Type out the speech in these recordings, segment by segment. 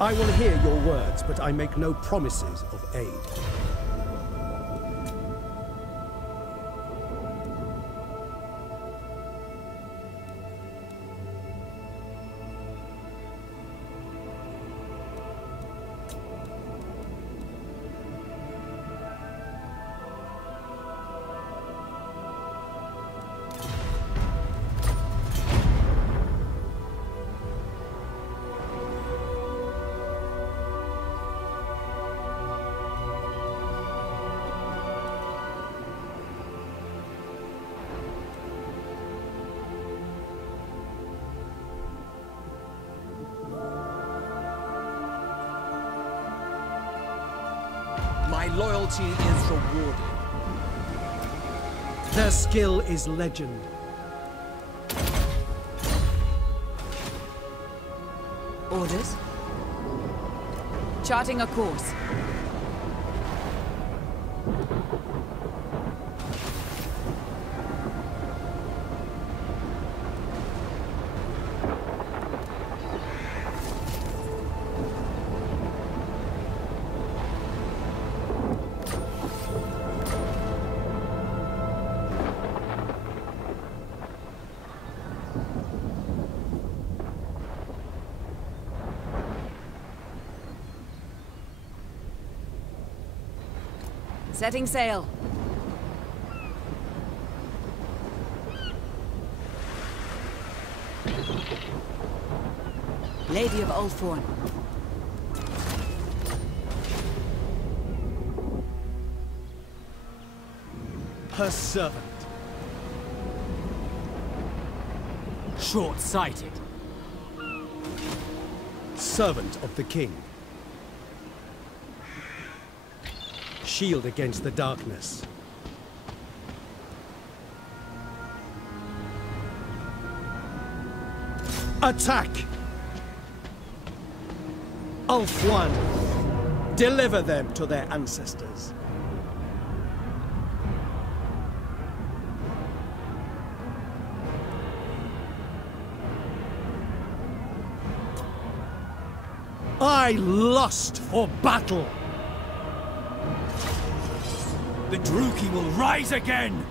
I will hear your words, but I make no promises of aid. My loyalty is rewarded. Their skill is legend. Orders? Charting a course. Setting sail. Lady of Ulthuan. Her servant. Short-sighted. Servant of the king. Shield against the darkness. Attack! Ulthuan, deliver them to their ancestors. I lust for battle! The Druki will rise again!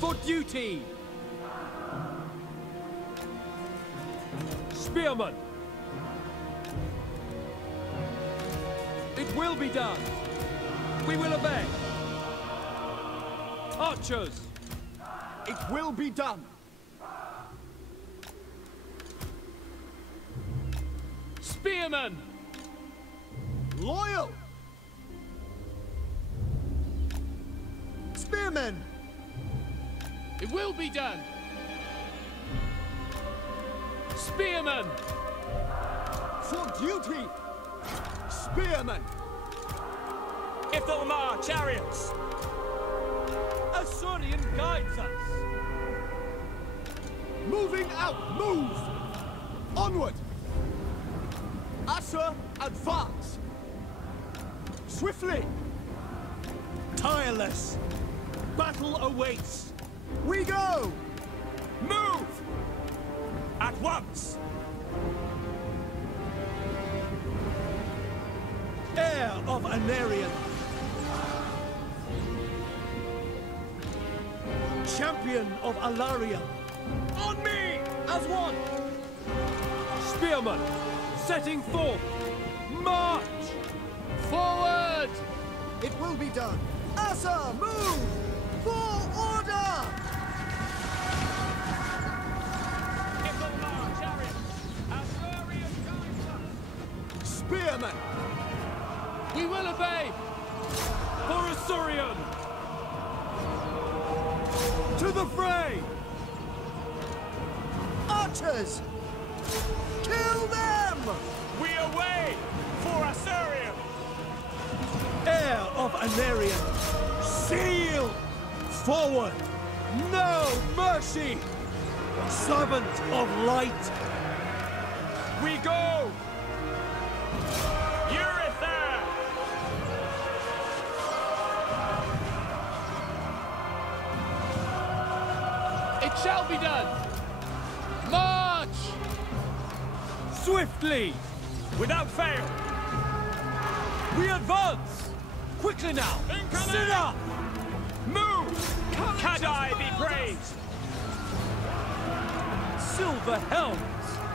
For duty! Spearman! It will be done! We will obey! Archers! It will be done! Spearmen! Loyal! Spearmen! It will be done! Spearmen! For duty! Spearmen! Ithilmar chariots! Asurnian guides us! Moving out! Move! Onward! Asur, advance! Swiftly! Tireless! Battle awaits! We go! Move! At once! Heir of Anarion! Champion of Alaria! On me! As one! Spearmen, setting forth! March! Forward! It will be done! Asa, move! For order! Spearmen! We will obey! For Asuryan! To the fray! Archers! Kill them! We away for Asuryan! Heir of Anarion! Seal! Forward! No mercy! Servant of light! We go! Euryther! It shall be done! March! Swiftly! Without fail! We advance! Quickly now! Sit up! Move! Kadai be praised! Silver helms!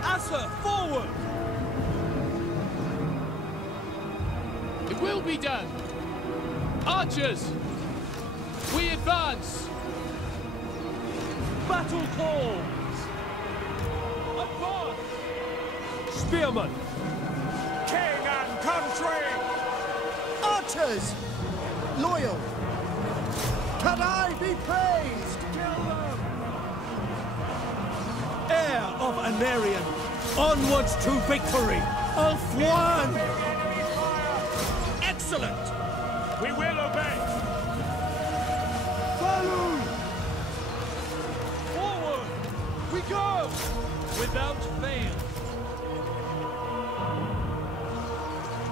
Asa, forward! It will be done! Archers! We advance! Battle calls! Advance! Spearmen! King and country! Archers! Loyal! Kadai be praised! Kill them! Heir of Anarion! Onwards to victory! Ulthuan! Excellent! We will obey! Follow! Forward! We go! Without fail!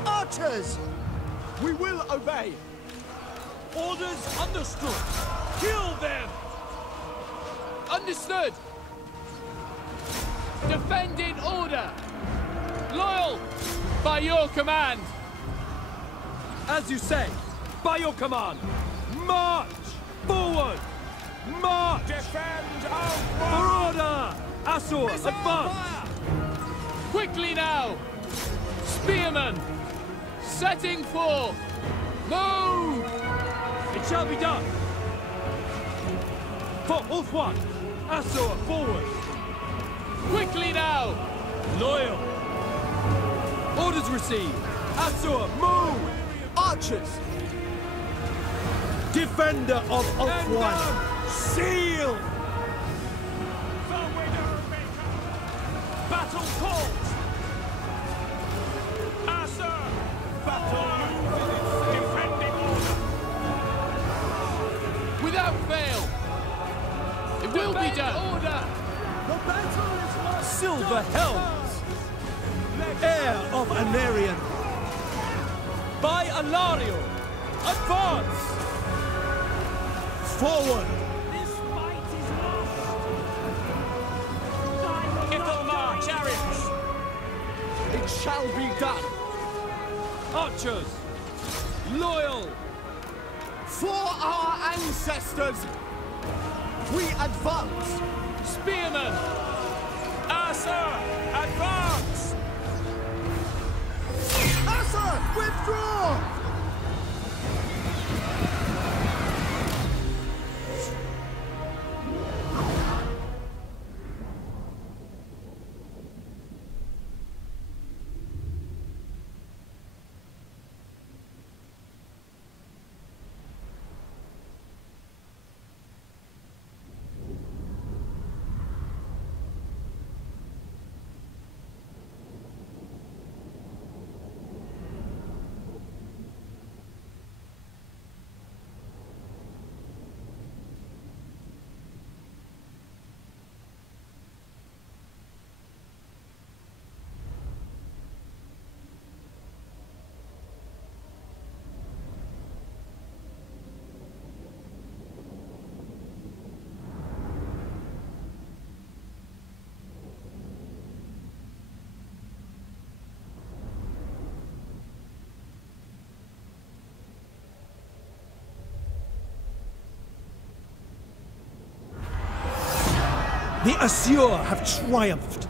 Archers! We will obey! Orders understood! Kill them! Understood! Defend in order! Loyal! By your command! As you say, by your command! March! Forward! March! Defend For our order! Asur, advance! Quickly now! Spearmen! Setting forth! Move! It shall be done! For Ulthuan! Asur, forward! Quickly now! Loyal! Orders received! Asur, move! Archers! Defender of Ulthuan! Seal! The Widowmaker! Battle calls! Asa! Battle defending order! Without fail! It will be done! Order! The battle is lost! Silver helms! Heir of Anarion! By Alario! Advance! Forward! This fight is lost! Ithalmar chariots! It shall be done! Archers! Loyal! For our ancestors! We advance! Spearmen! Asa! Advance! Asa! Withdraw! The Assur have triumphed.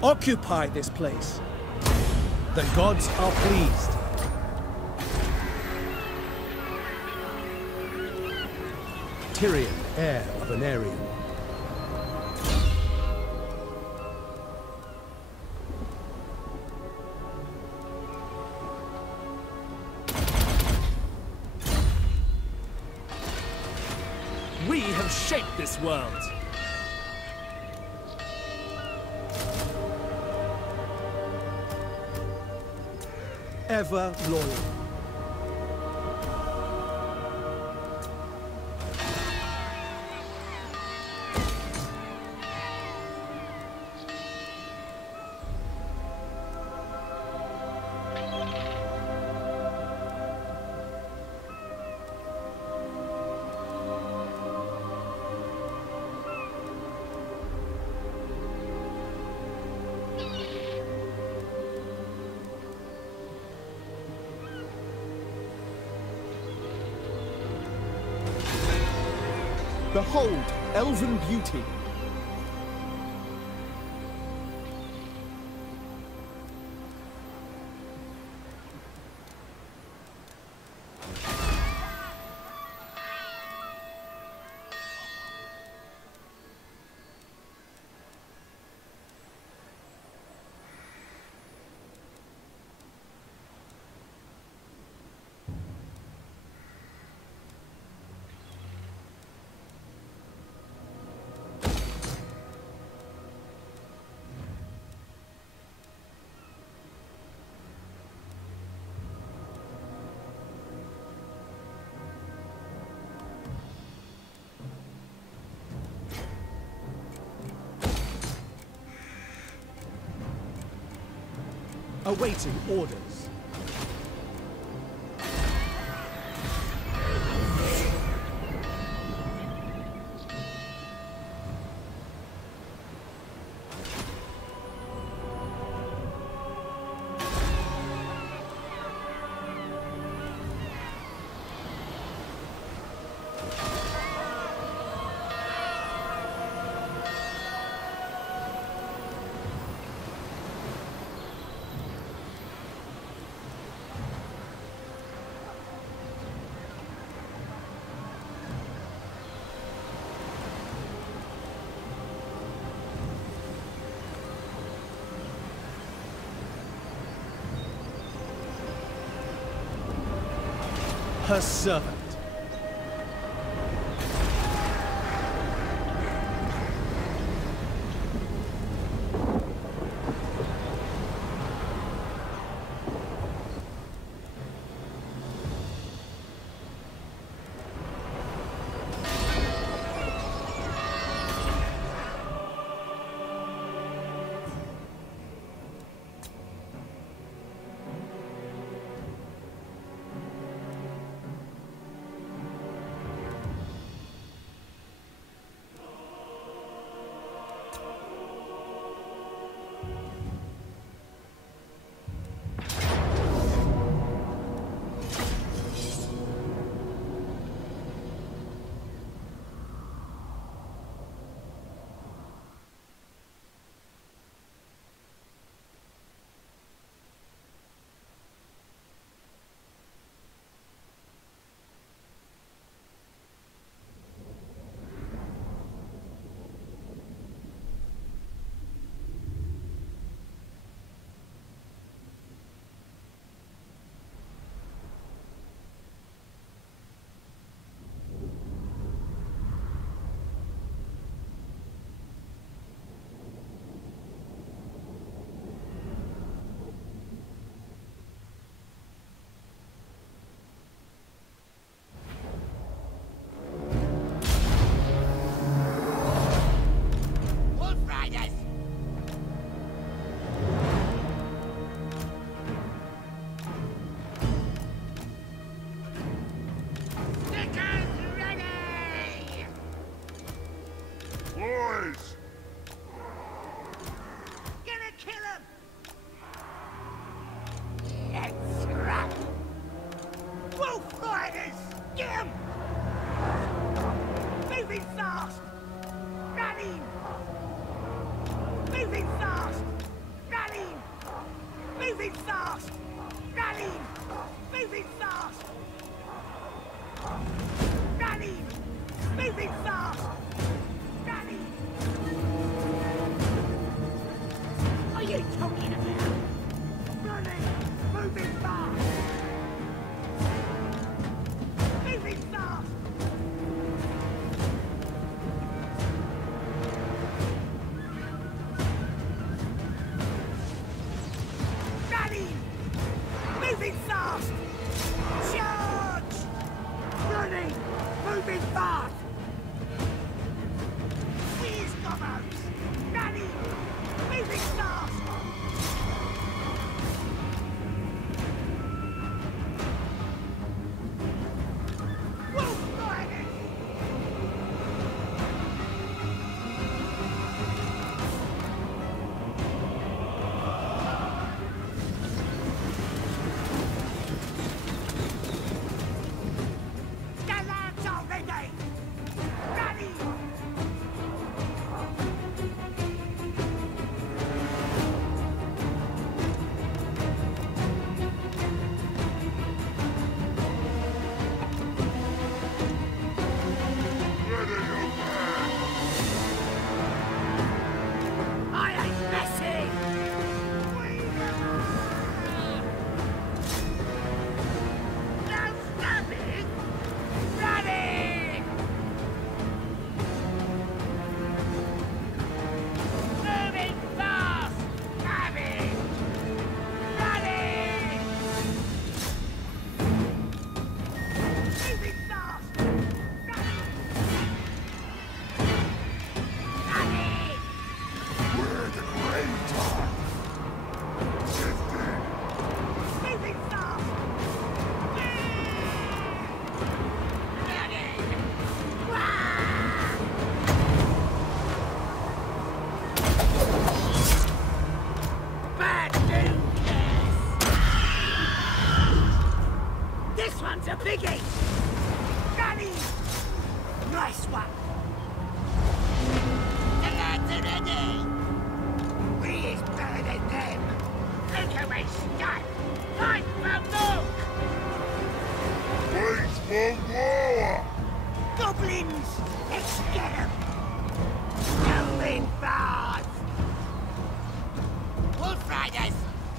Occupy this place. The gods are pleased. Tyrion, heir of Anarion. We have shaped this world. Ever loyal. Behold, elven beauty. Awaiting orders. Her servant. Moving fast! Danny! Are you talking about? Running! Moving fast! Moving fast! Danny! Moving fast! Charge! Running! Moving fast! Squeeze combos! Danny! Moving fast! Wolf riders! Gallants already! Ready! I ain't messing! No stabbing! Ready! Moving fast! Abby! Ready! Moving fast! Ready! Ready! We're the great time. Shifting. Moving fast! Ready! Bad news! This one's a biggie! Danny! Nice one! The lads are ready! We is better than them! Look away, Scott! Fight for Mook! Wait for more. Goblins! Let's get 'em! Moving fast! Wolf Riders!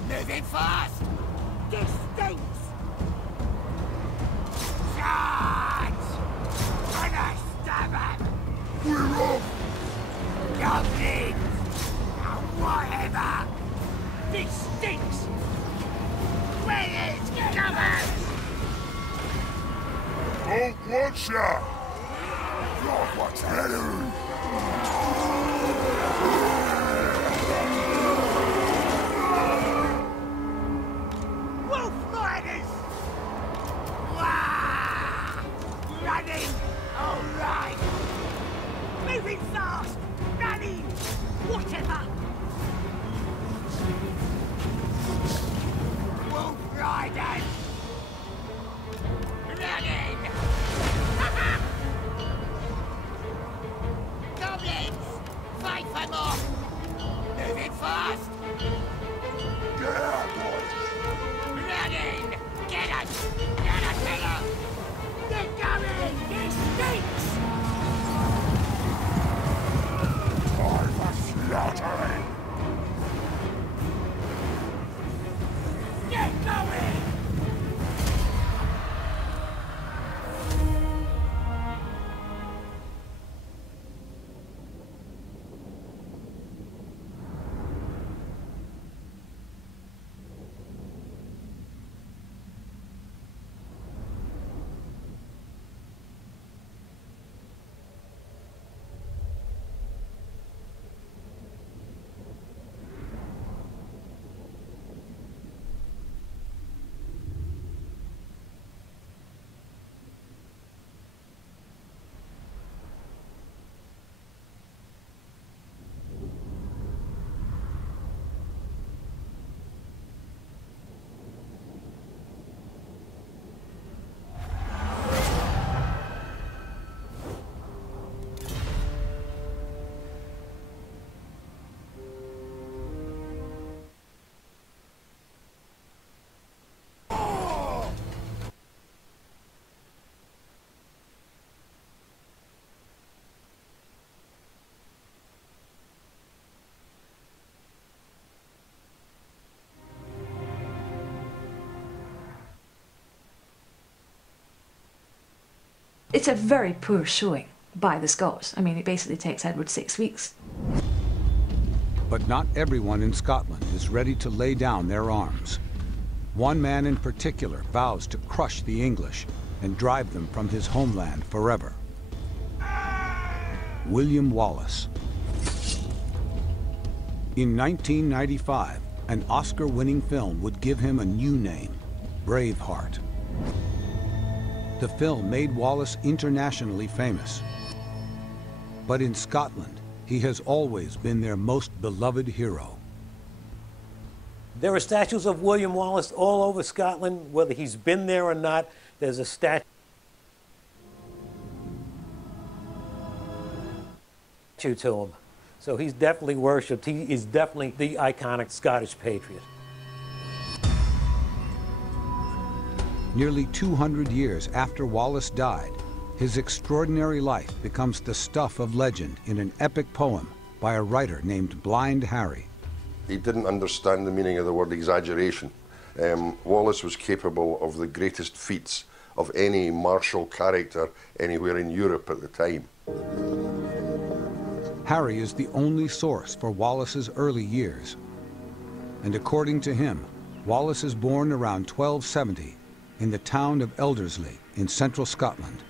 Moving fast! This stinks! Charge! Gonna stab 'em! We're off. Goblins! Oh, whatever! This stinks! Where is cover? Oh, watch out. You're what's better. Wolf Riders! Wah! Running! All right! Moving fast! Running! Whatever! Wolf Riders! Running! Goblins! Fight for more! It's a very poor showing by the Scots. I mean, it basically takes Edward 6 weeks. But not everyone in Scotland is ready to lay down their arms. One man in particular vows to crush the English and drive them from his homeland forever. William Wallace. In 1995, an Oscar-winning film would give him a new name, Braveheart. The film made Wallace internationally famous. But in Scotland, he has always been their most beloved hero. There are statues of William Wallace all over Scotland, whether he's been there or not. There's a statue to him. So he's definitely worshipped. He is definitely the iconic Scottish patriot. Nearly 200 years after Wallace died, his extraordinary life becomes the stuff of legend in an epic poem by a writer named Blind Harry. He didn't understand the meaning of the word exaggeration. Wallace was capable of the greatest feats of any martial character anywhere in Europe at the time. Harry is the only source for Wallace's early years. And according to him, Wallace is born around 1270 in the town of Elderslie in central Scotland.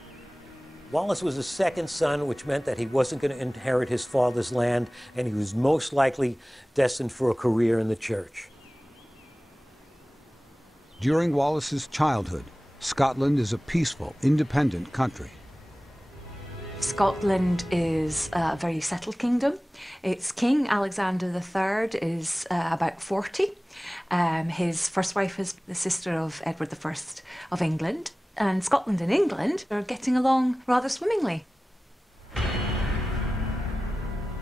Wallace was the second son, which meant that he wasn't going to inherit his father's land, and he was most likely destined for a career in the church. During Wallace's childhood, Scotland is a peaceful, independent country. Scotland is a very settled kingdom. Its king, Alexander III, is about 40. His first wife is the sister of Edward I of England. And Scotland and England are getting along rather swimmingly.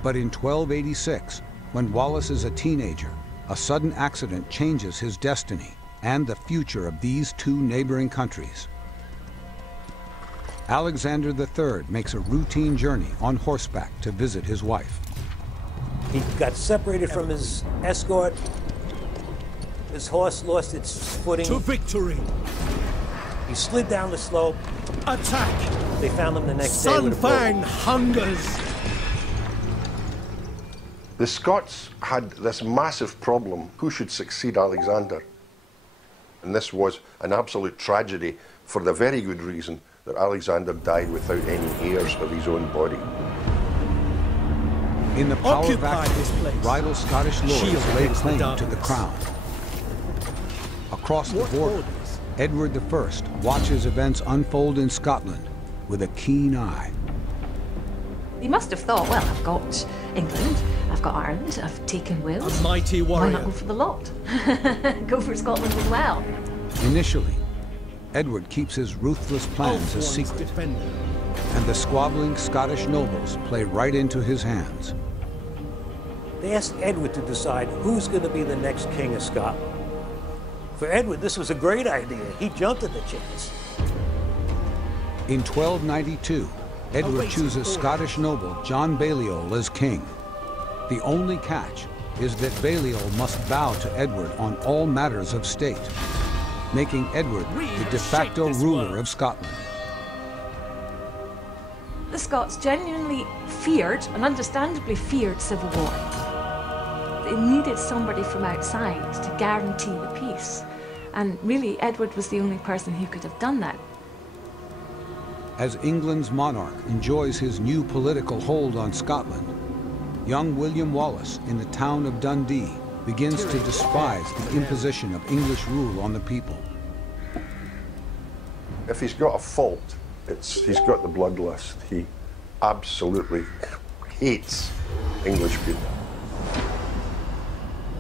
But in 1286, when Wallace is a teenager, a sudden accident changes his destiny and the future of these two neighboring countries. Alexander III makes a routine journey on horseback to visit his wife. He got separated from his escort. His horse lost its footing. To victory! He slid down the slope. Attack! They found him the next day with a Sunfang boat. hungers! The Scots had this massive problem: who should succeed Alexander? And this was an absolute tragedy for the very good reason that Alexander died without any heirs of his own body. In the power Occupy vacuum, this place. rival Scottish lords Shield lay against the claim to the darkness. crown. Across the What border, orders? Edward I watches events unfold in Scotland with a keen eye. He must have thought, well, I've got England, I've got Ireland, I've taken Wales. A mighty Why warrior. not go for the lot? Go for Scotland as well. Initially, Edward keeps his ruthless plans a Althorn's secret, defender. and the squabbling Scottish nobles play right into his hands. They asked Edward to decide who's going to be the next king of Scotland. For Edward, this was a great idea. He jumped at the chance. In 1292, Edward Await chooses orders. Scottish noble John Balliol as king. The only catch is that Balliol must bow to Edward on all matters of state, making Edward We the have de facto shaped this ruler world. of Scotland. The Scots genuinely feared, and understandably feared, civil war. They needed somebody from outside to guarantee the peace. And really, Edward was the only person who could have done that. As England's monarch enjoys his new political hold on Scotland, young William Wallace in the town of Dundee begins to despise the imposition of English rule on the people. If he's got a fault, he's got the bloodlust. He absolutely hates English people.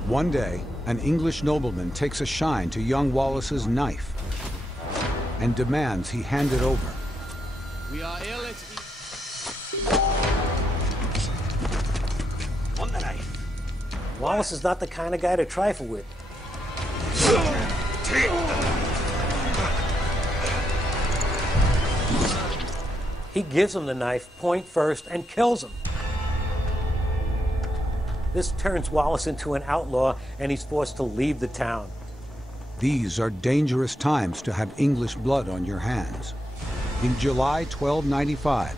One day, an English nobleman takes a shine to young Wallace's knife and demands he hand it over. We are ill at On the knife. Wallace is not the kind of guy to trifle with. He gives him the knife, point first, and kills him. This turns Wallace into an outlaw, and he's forced to leave the town. These are dangerous times to have English blood on your hands. In July 1295,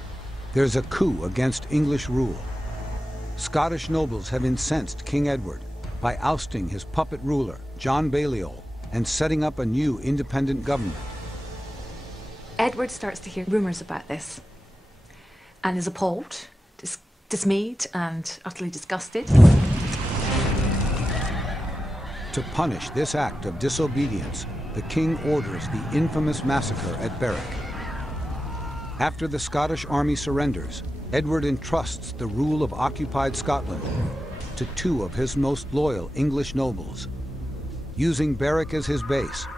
there's a coup against English rule. Scottish nobles have incensed King Edward by ousting his puppet ruler, John Balliol, and setting up a new independent government. Edward starts to hear rumours about this and is appalled, dismayed and utterly disgusted. To punish this act of disobedience, the king orders the infamous massacre at Berwick. After the Scottish army surrenders, Edward entrusts the rule of occupied Scotland to two of his most loyal English nobles. Using Berwick as his base,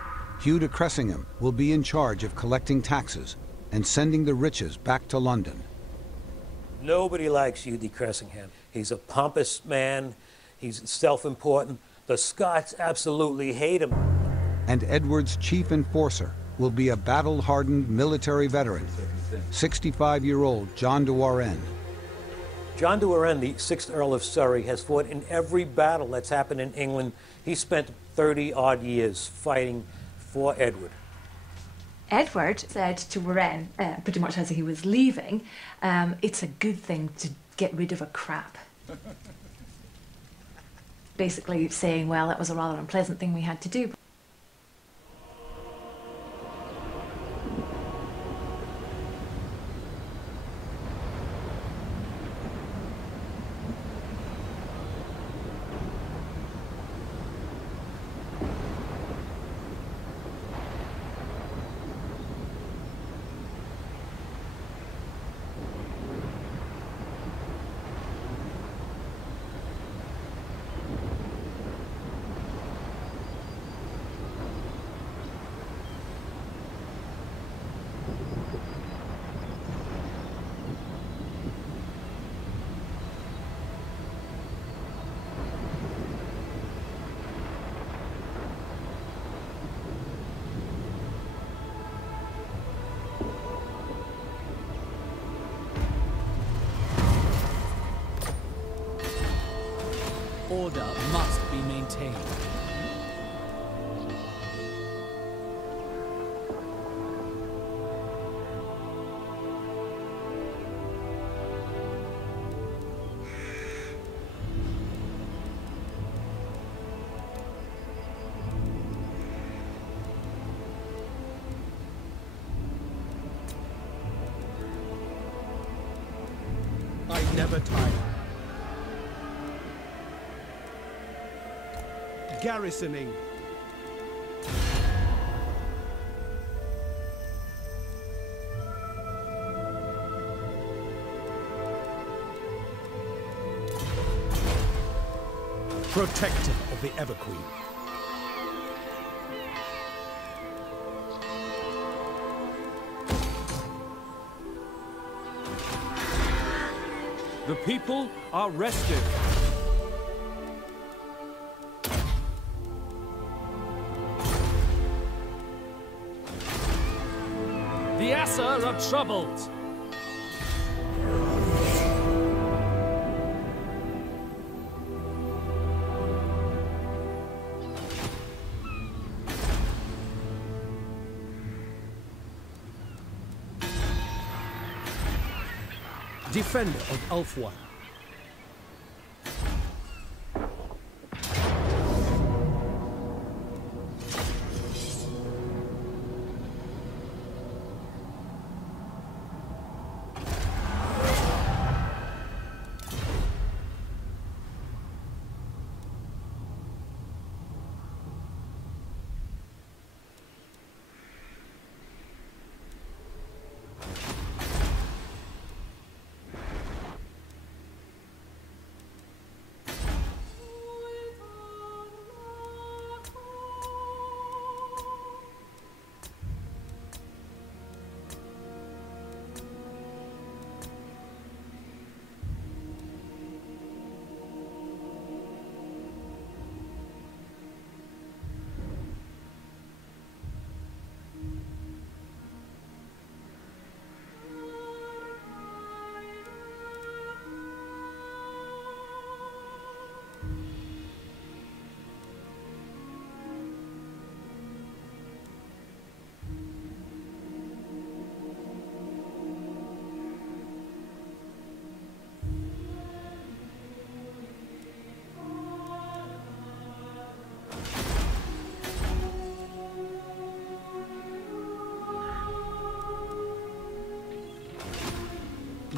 Hugh de Cressingham will be in charge of collecting taxes and sending the riches back to London. Nobody likes Hugh de Cressingham. He's a pompous man. He's self-important. The Scots absolutely hate him. And Edward's chief enforcer will be a battle-hardened military veteran, 65-year-old John de Warenne. John de Warenne, the 6th Earl of Surrey, has fought in every battle that's happened in England. He spent 30-odd years fighting for Edward. Edward said to Warenne, pretty much as he was leaving, it's a good thing to get rid of a crap. Basically saying, well, that was a rather unpleasant thing we had to do. Order must be maintained. I never tire. Garrisoning. Protector of the Everqueen. The people are rested. The Asser are troubled. Defender of Ulfwine.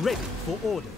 ready for orders.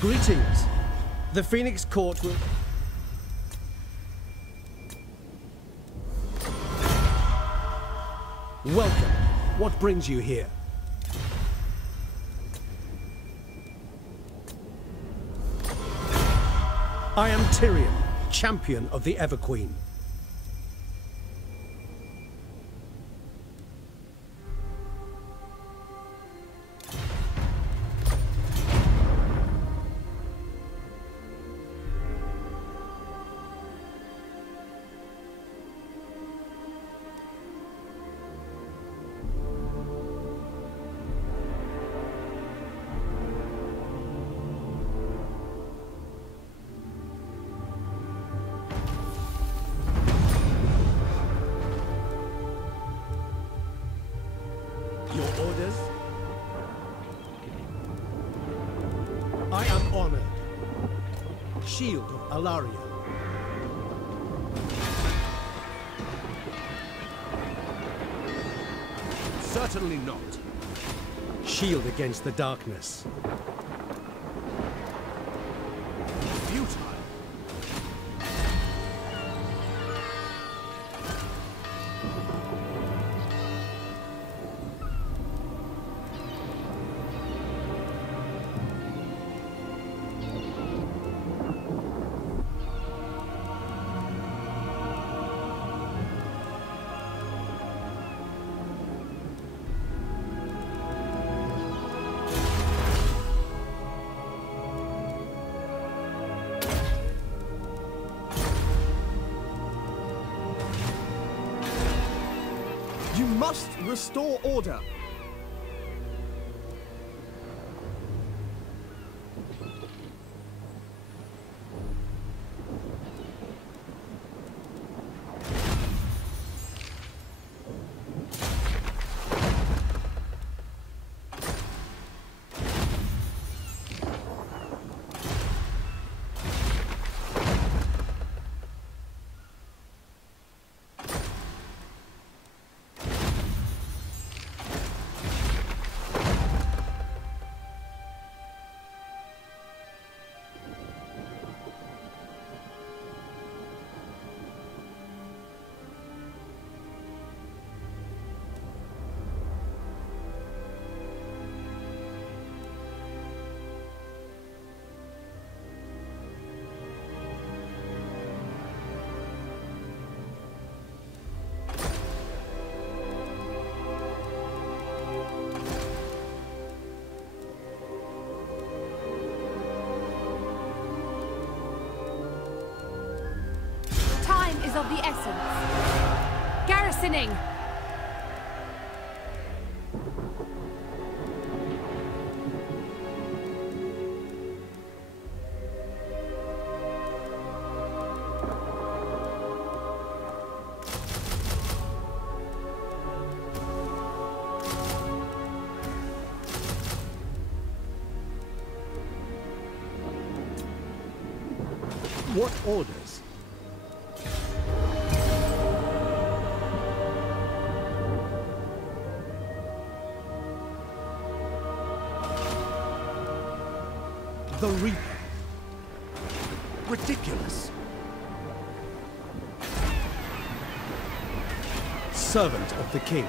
Greetings. The Phoenix Court will... Welcome. What brings you here? I am Tyrion, champion of the Everqueen. Your orders? I am honored. Shield of Alaria. Certainly not. Shield against the darkness. Futile. You must restore order. Is of the essence. Garrisoning! What orders? The Reaper. Ridiculous. Servant of the King.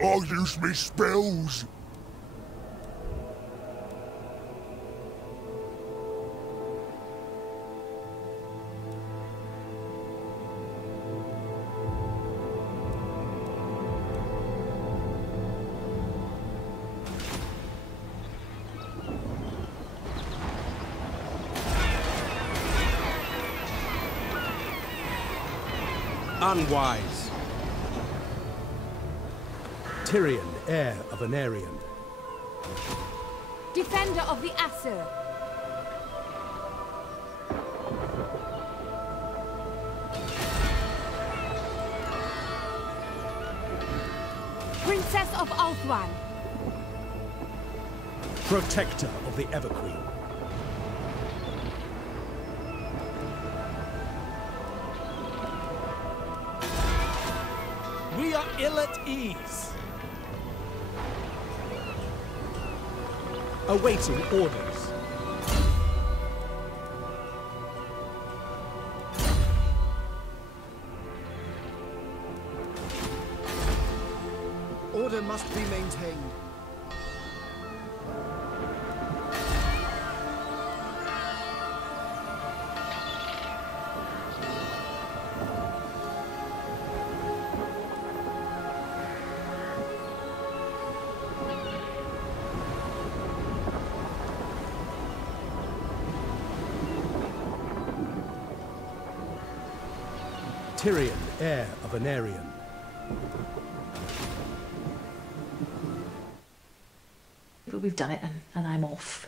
I'll use me spells. Unwise. Tyrion, heir of Anarion. Defender of the Aesir. Princess of Ulthuan. Protector of the Everqueen. We are ill at ease. Awaiting orders. Order must be maintained. Tyrion, heir of Anarion. But we've done it, and I'm off.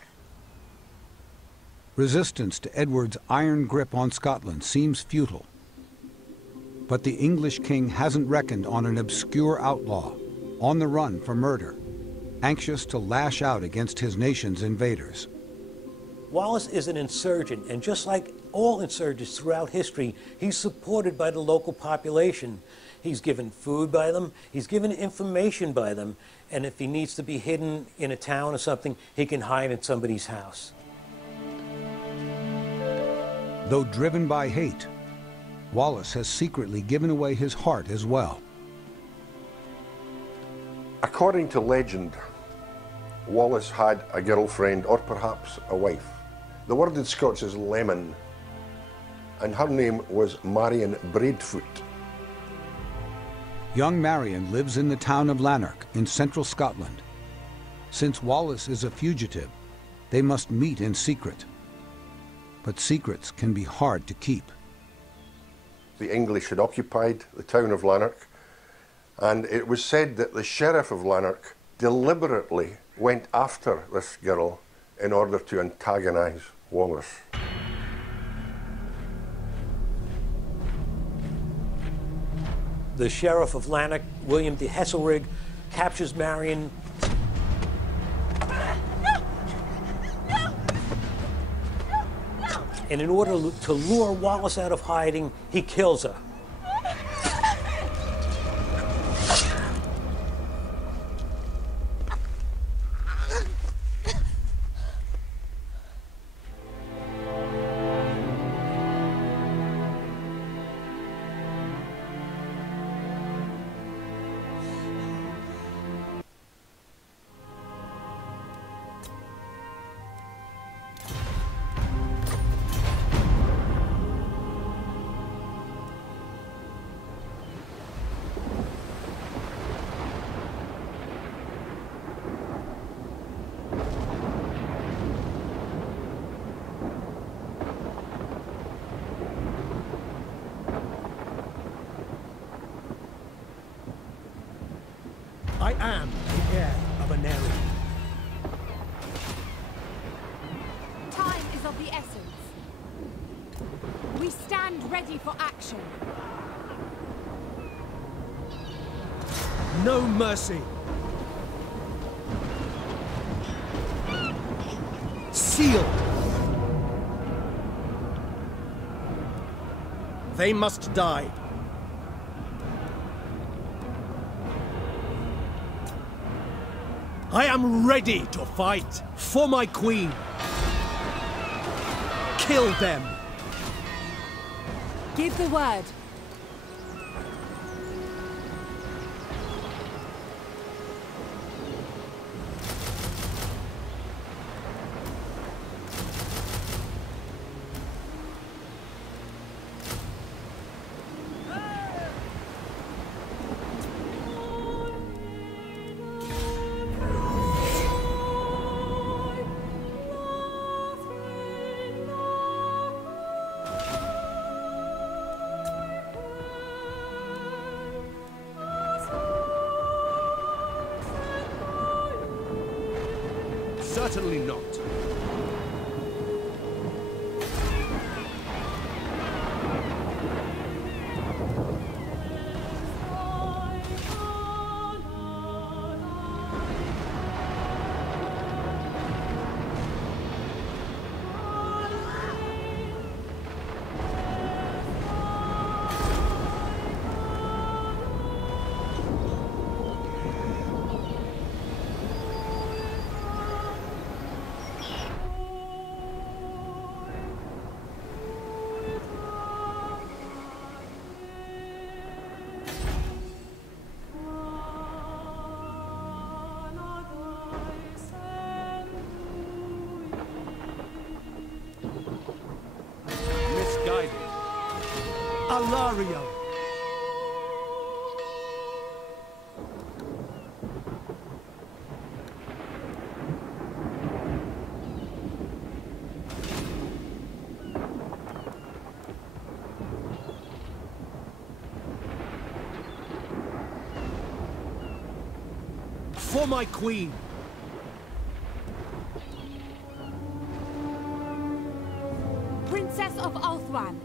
Resistance to Edward's iron grip on Scotland seems futile. But the English king hasn't reckoned on an obscure outlaw, on the run for murder, anxious to lash out against his nation's invaders. Wallace is an insurgent, and just like all insurgents throughout history, he's supported by the local population. He's given food by them, he's given information by them, and if he needs to be hidden in a town or something, he can hide in somebody's house. Though driven by hate, Wallace has secretly given away his heart as well. According to legend, Wallace had a girlfriend, or perhaps a wife. The word in Scots is lemon, and her name was Marion Braidfoot. Young Marion lives in the town of Lanark in central Scotland. Since Wallace is a fugitive, they must meet in secret. But secrets can be hard to keep. The English had occupied the town of Lanark, and it was said that the sheriff of Lanark deliberately went after this girl in order to antagonize Wallace. The sheriff of Lanark, William de Heselrig, captures Marion. And in order to lure Wallace out of hiding, he kills her. am the heir of Aneri. Time is of the essence. We stand ready for action. No mercy. Sealed. They must die. I am ready to fight for my queen. Kill them. Give the word. Certainly not. Alario. For my queen. Princess of Ulthuan.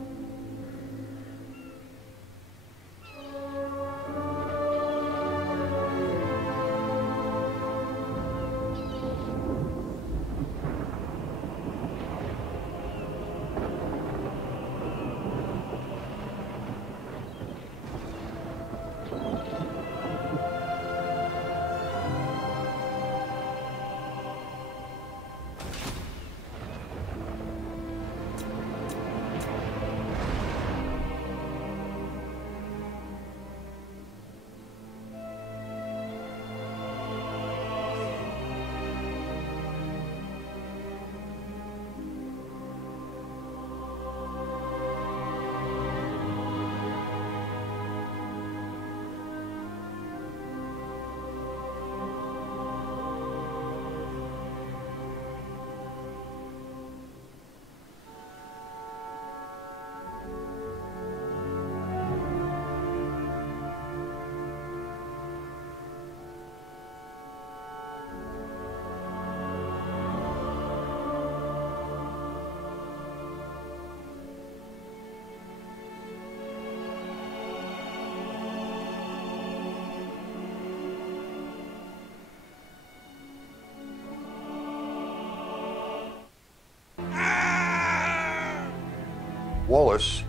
Wallace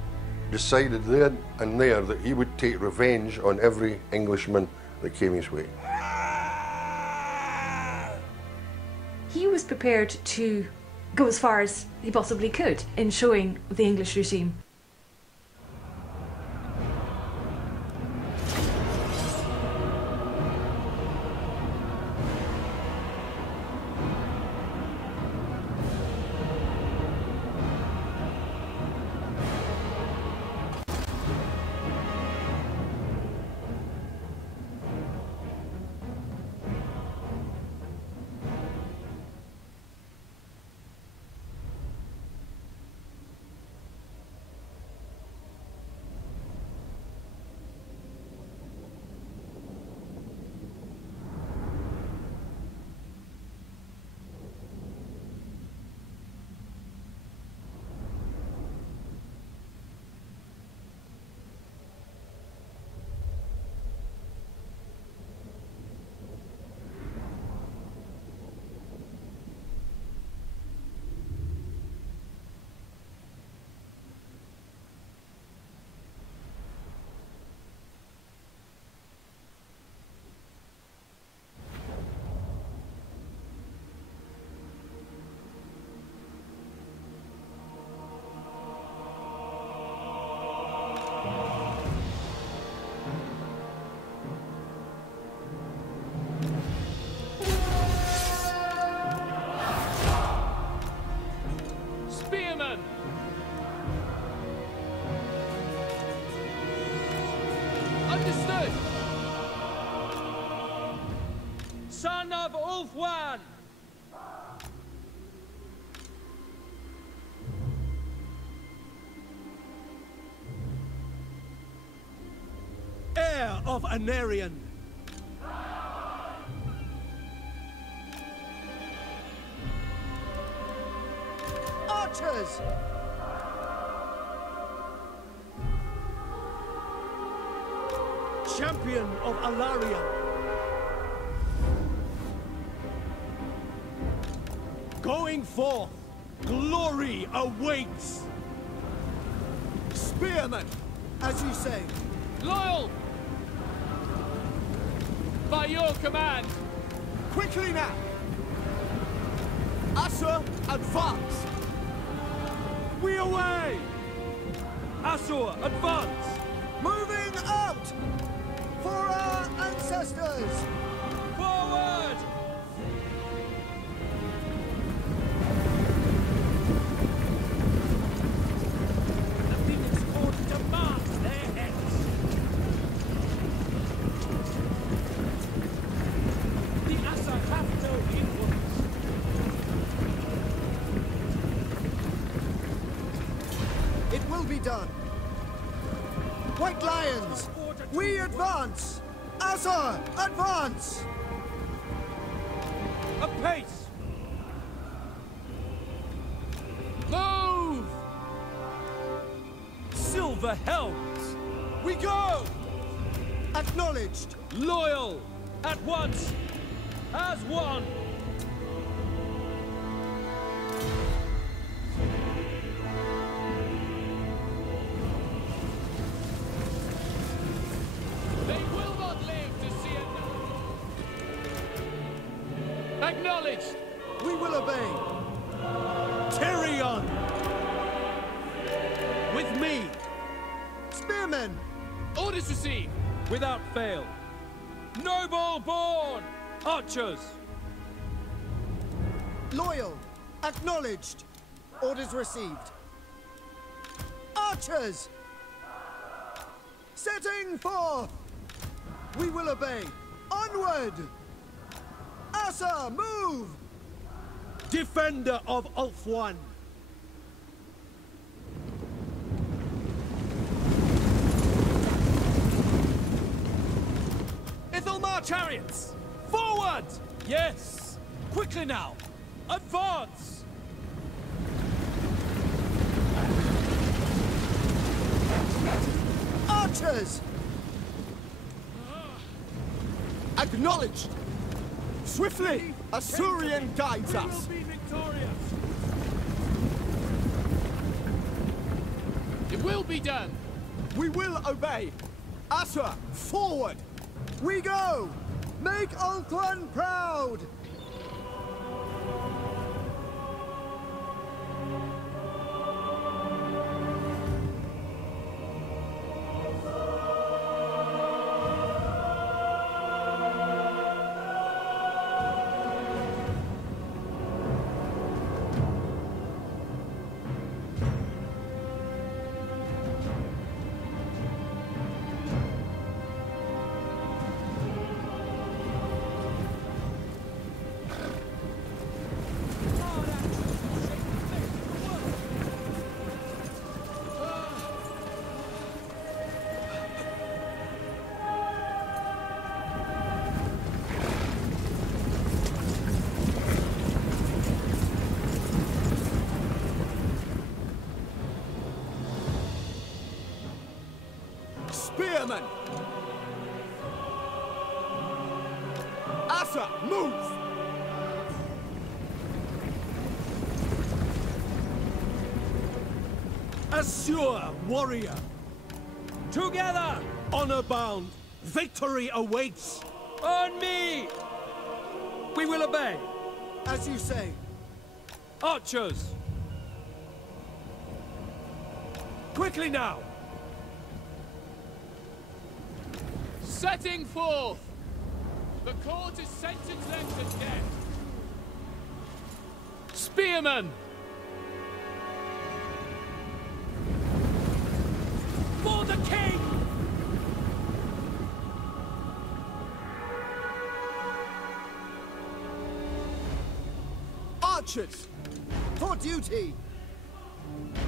decided then and there that he would take revenge on every Englishman that came his way. He was prepared to go as far as he possibly could in showing the English regime son of Ulfwan! Heir of Anarion. Archers! Champion of Alaria. Going forth, glory awaits. Spearmen, as you say. Loyal! By your command! Quickly now! Assa, advance! We away! Assur, advance! Moving out! For our ancestors! Forward! The Phoenix Order demands their heads! The Assa have no influence! It will be done! White Lions! We advance! Assa, advance! Apace! Move! Silver helms! We go! Acknowledged! Loyal! At once! As one! They will not live to see it. Acknowledged! We will obey! Tyrion! With me! Spearmen! Orders received! Without fail! Noble born! Archers! Loyal! Acknowledged! Orders received! Archers! Setting forth! We will obey! Onward! Assa, move! Defender of Ulfwan! Ithelmar chariots! Forward! Yes! Quickly now! Advance! Archers! Acknowledged! Swiftly! Asuryan guides We will us! be victorious! It will be done! We will obey! Assa, forward! We go! Make Ulthuan proud! Spearmen! Assa, move! Assur, warrior! Together! Honor bound! Victory awaits! On me! We will obey! As you say. Archers! Quickly now! Setting forth! The court has sentenced them to death! Spearmen! For the king! Archers! For duty!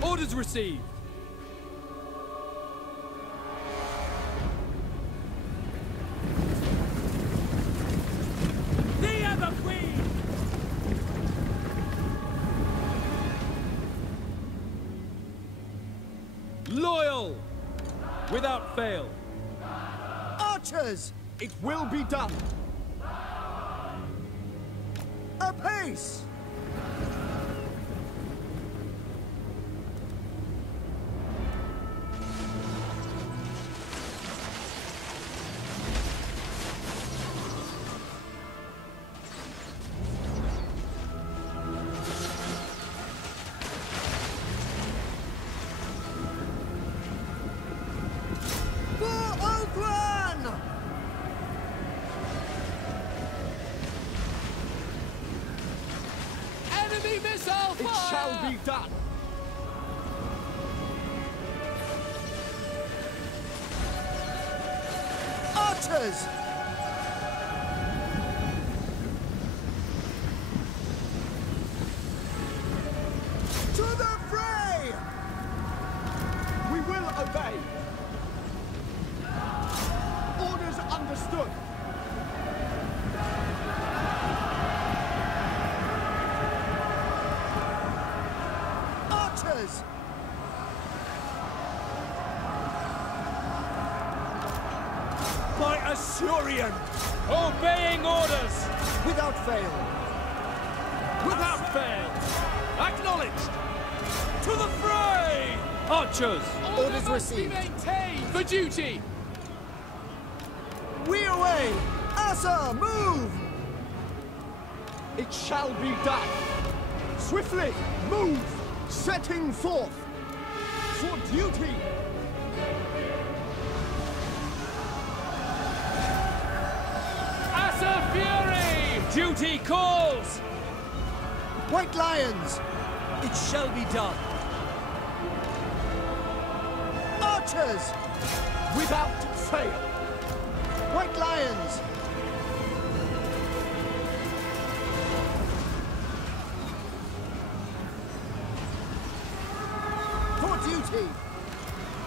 Orders received. The Ever Queen! Loyal! Without fail. Archers! It will be done! Apace! Enemy missile fire! It shall be done! Archers! To the fray! We will obey! Orders understood! Archers! By Assyrian! Obeying orders! Without fail! Without fail! Acknowledged! To the fray! Archers! Orders must be received. maintained for duty! We away! Asa, move! It shall be done! Swiftly, move! Setting forth! For duty! Asa Fury! Duty calls! White Lions! It shall be done! Archers! Without fail! White Lions! For duty!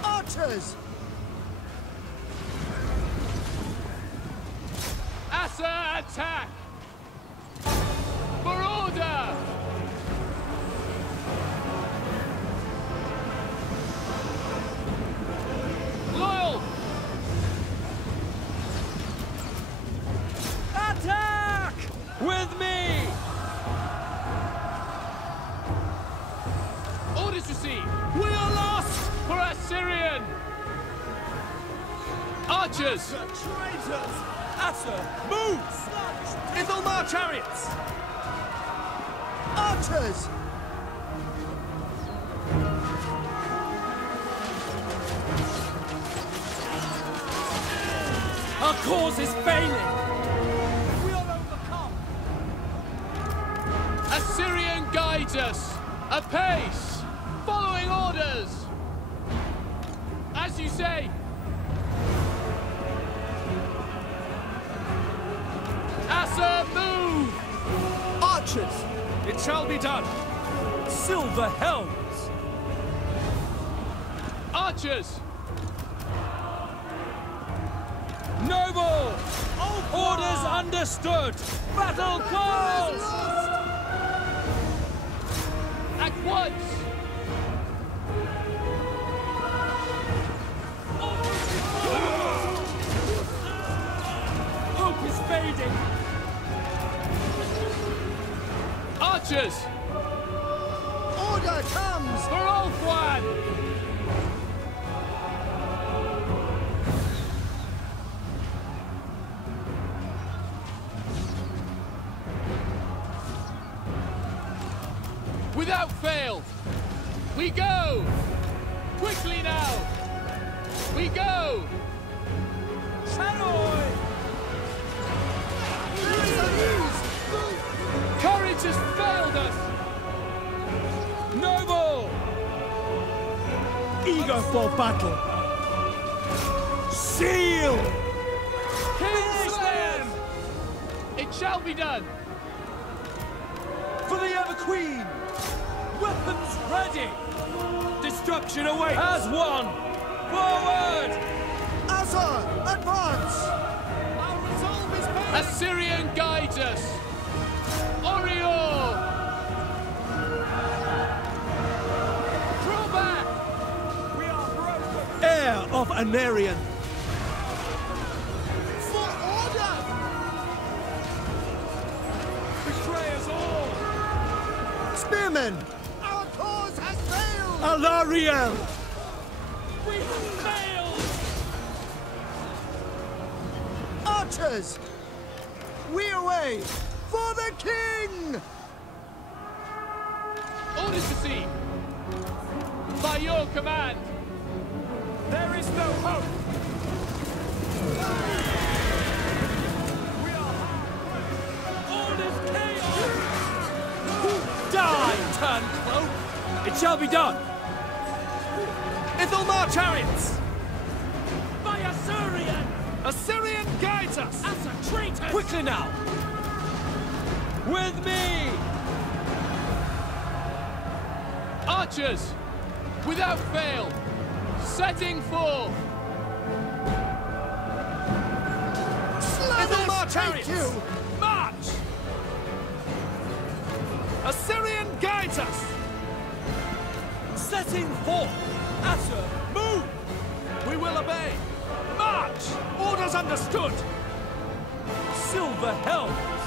Archers! Asa attack! For order! Loyal! Attack! With me! Orders received! We are lost! For Assyrian! Archers! The traitors! Asa, move! Ithelmar chariots! Archers! Our cause is failing! We are overcome! Assyrian guides us! Apace! Following orders! As you say! Asa, move! Archers! It shall be done! Silver helms! Archers! Noble! Orders understood! Battle calls! At once! Hope is fading! Archers! Order comes! For Ulfwan! Without fail! We go! Quickly now! We go! Shadowboy! Courage has failed us! Noble! Eager for battle! Seal! Finish them! It shall be done! For the Ever Queen! Weapons ready! Destruction awaits! As one! Forward! Azar, advance! Our resolve is made! Assyrian guides us! Orior! Draw back! We are broken! Heir of Anarion! For order! Betray us all! Spearmen! Our cause has failed! Alariel! We failed! Archers! We away! For the king! Orders received! By your command! There is no hope! We are all is chaos! Die, turncoat! It shall be done! Ithelmar chariots! By Assyrian! Assyrian guides us! As a traitor! Quickly now! With me! Archers! Without fail! Setting forth! Ithelmar chariots! you! March! Assyrian guides us! Setting forth! Assur, move! We will obey! March! Orders understood! Silver helms!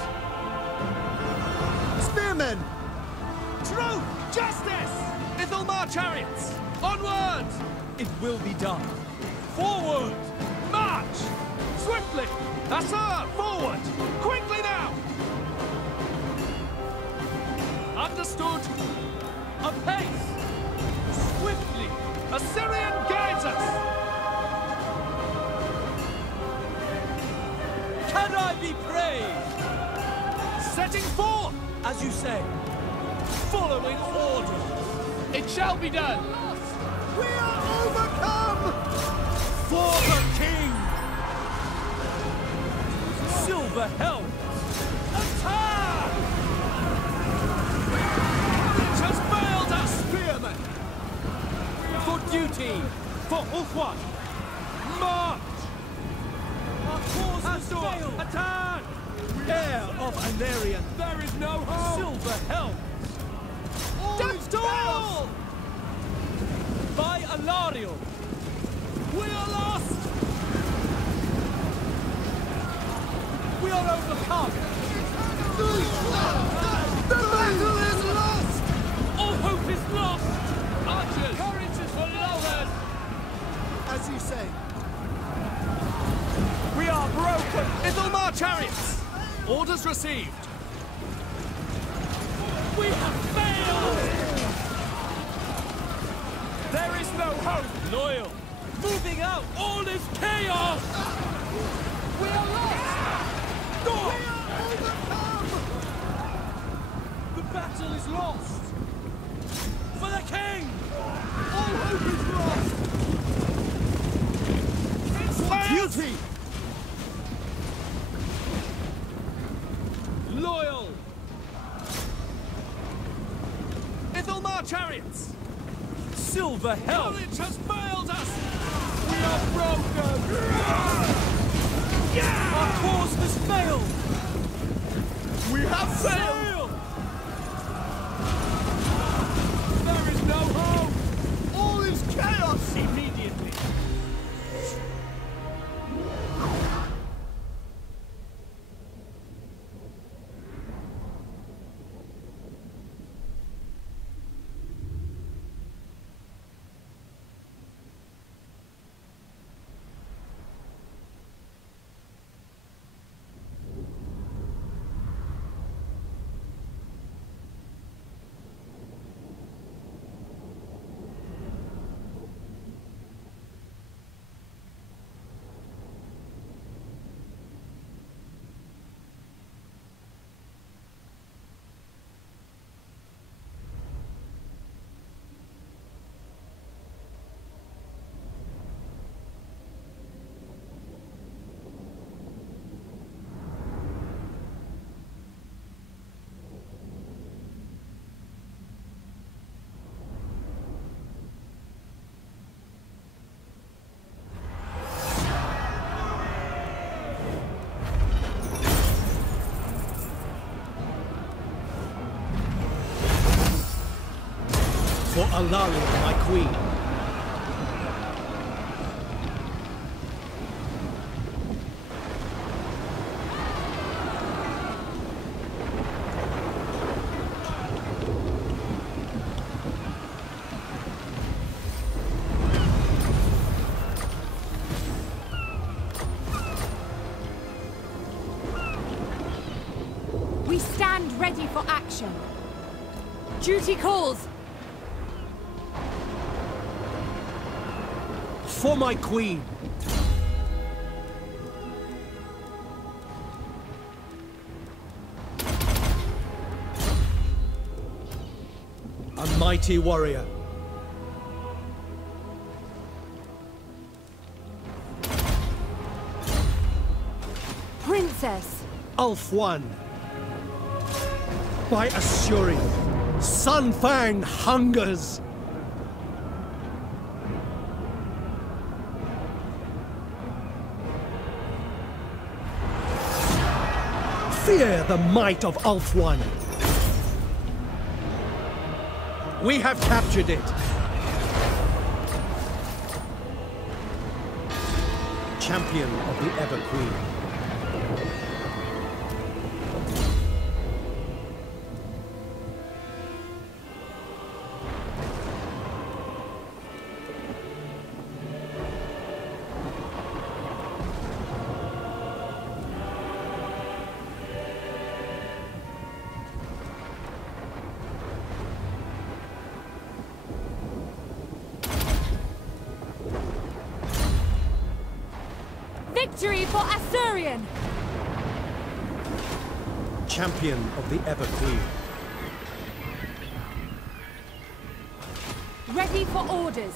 Spearmen! Truth! Justice! Ithelmar chariots! Onward! It will be done! Forward! March! Swiftly! Assur, forward! Quickly now! Understood! Apace! Swiftly! Assyrian guides us! Can I be praised? Setting forth, as you say. Following order. It shall be done! We are overcome! For the king! Silver helms! Attack! It has failed us, spearmen! For duty! For Ulthuan! March! Our cause has failed! Attack! Heir of Anarion! There is no hope! Silver helms! Death to all! By Alariel! We are lost! We are overcome! The battle is lost! All hope is lost! Archers! Courage is for lovers! As you say. We are broken! Ithelmar chariots! Orders received! We have failed! There is no hope! Loyal! Moving out! All is chaos! We are lost! Door! We are overcome! The battle is lost! For the king! All hope is lost! For duty! Loyal! Ithelmar chariots! Silver helm! Courage has failed us! We are broken! Our cause has failed! We have failed! There is no hope! All is chaos! Immediately! Alaria, my queen. We stand ready for action. Duty calls. For my queen. A mighty warrior. Princess. Ulf-1. By Asuryan, Sun Fang hungers. Fear the might of Ulf-1. We have captured it. Champion of the Ever Queen. Victory for Asuryan! Champion of the Ever Queen. Ready for orders.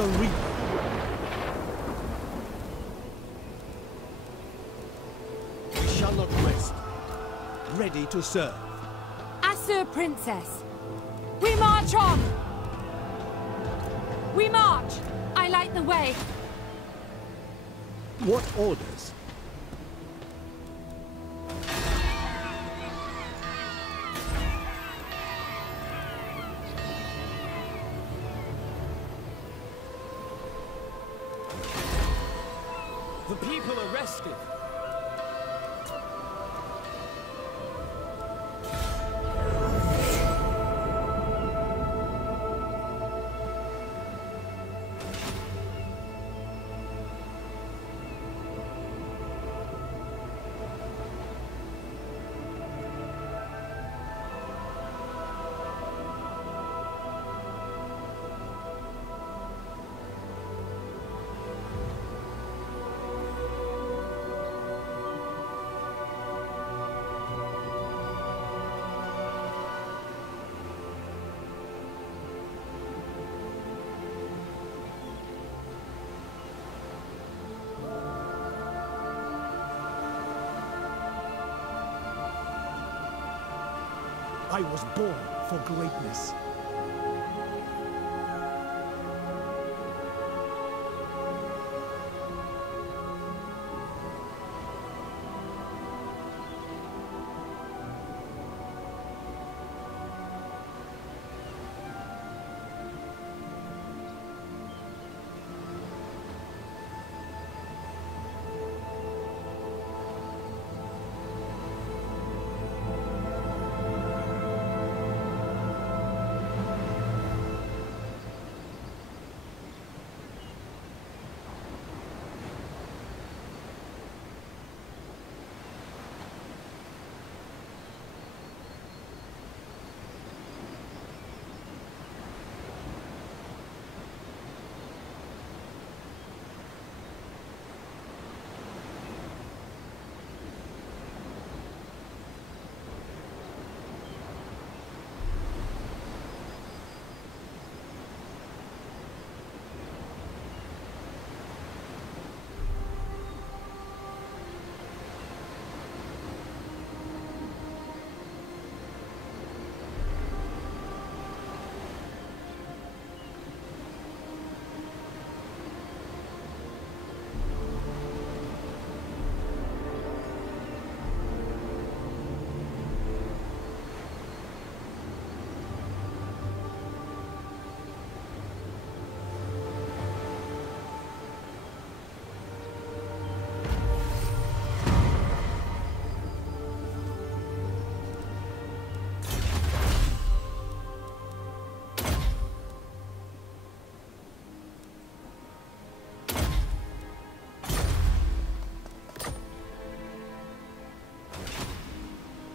the Reaper. We shall not rest. Ready to serve. Assur Princess. We march on! We march! I light the way. What orders? The people are restive. I was born for greatness.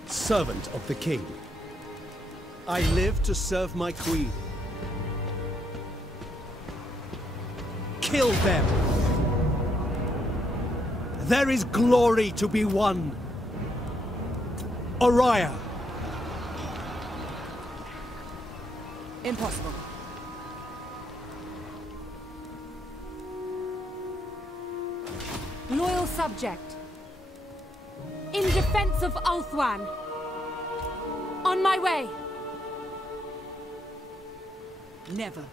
Servant of the king. I live to serve my queen. Kill them! There is glory to be won. Oriah! Impossible. Loyal subject. In defense of Ulthuan. On my way. Never.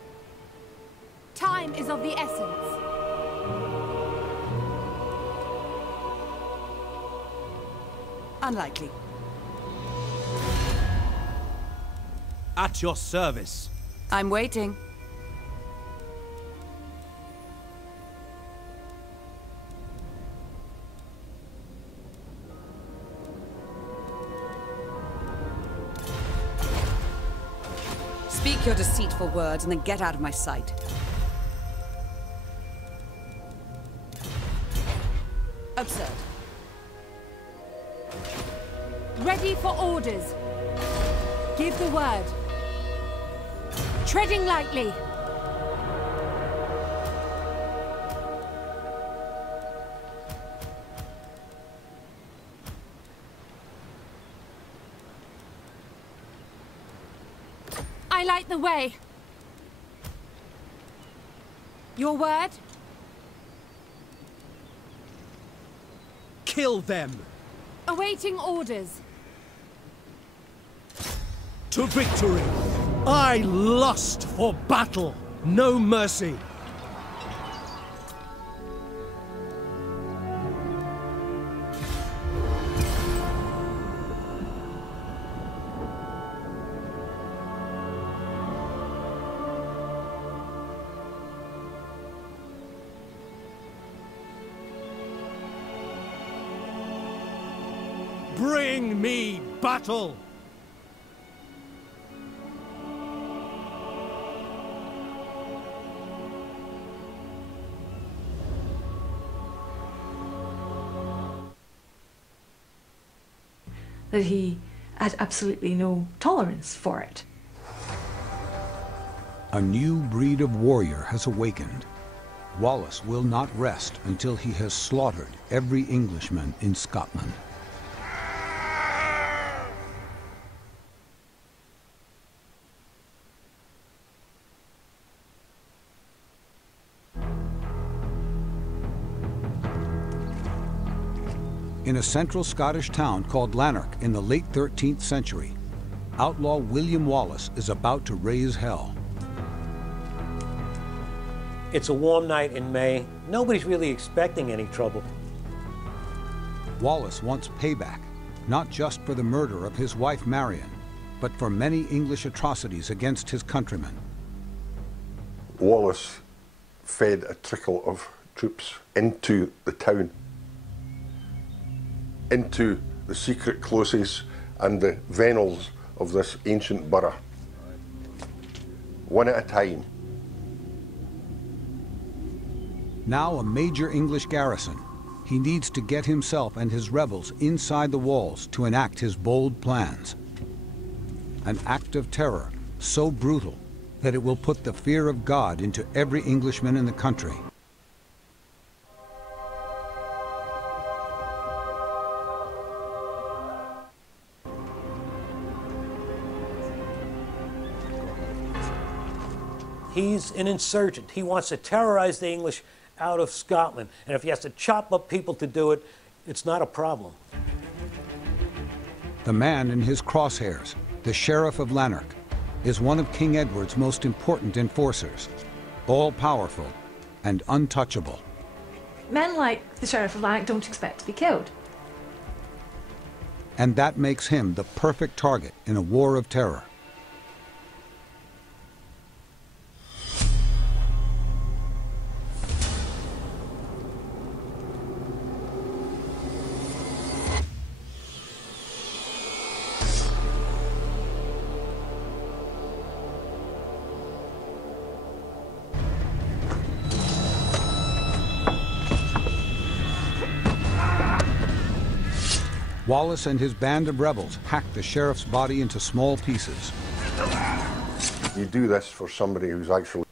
Time is of the essence. Unlikely. At your service. I'm waiting. Speak your deceitful words and then get out of my sight. Absurd. Ready for orders. Give the word. Treading lightly. I light the way. Your word? Kill them! Awaiting orders. To victory! I lust for battle! No mercy! Bring me battle! That he had absolutely no tolerance for it. A new breed of warrior has awakened. Wallace will not rest until he has slaughtered every Englishman in Scotland. In a central Scottish town called Lanark in the late 13th century, outlaw William Wallace is about to raise hell. It's a warm night in May. Nobody's really expecting any trouble. Wallace wants payback, not just for the murder of his wife Marion, but for many English atrocities against his countrymen. Wallace fed a trickle of troops into the town, into the secret closes and the vennels of this ancient borough, one at a time. Now a major English garrison, he needs to get himself and his rebels inside the walls to enact his bold plans. An act of terror so brutal that it will put the fear of God into every Englishman in the country. He's an insurgent. He wants to terrorize the English out of Scotland. And if he has to chop up people to do it, it's not a problem. The man in his crosshairs, the Sheriff of Lanark, is one of King Edward's most important enforcers, all-powerful and untouchable. Men like the Sheriff of Lanark don't expect to be killed. And that makes him the perfect target in a war of terror. Wallace and his band of rebels hack the sheriff's body into small pieces. You do this for somebody who's actually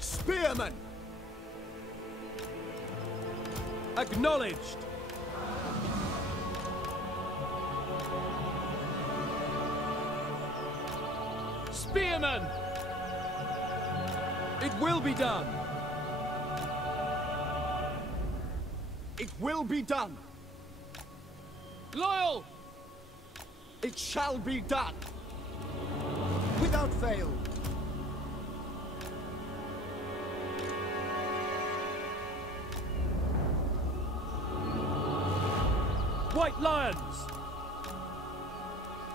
Spearmen! Acknowledged! Spearmen! It will be done! It will be done. Loyal! It shall be done. Without fail. White Lions!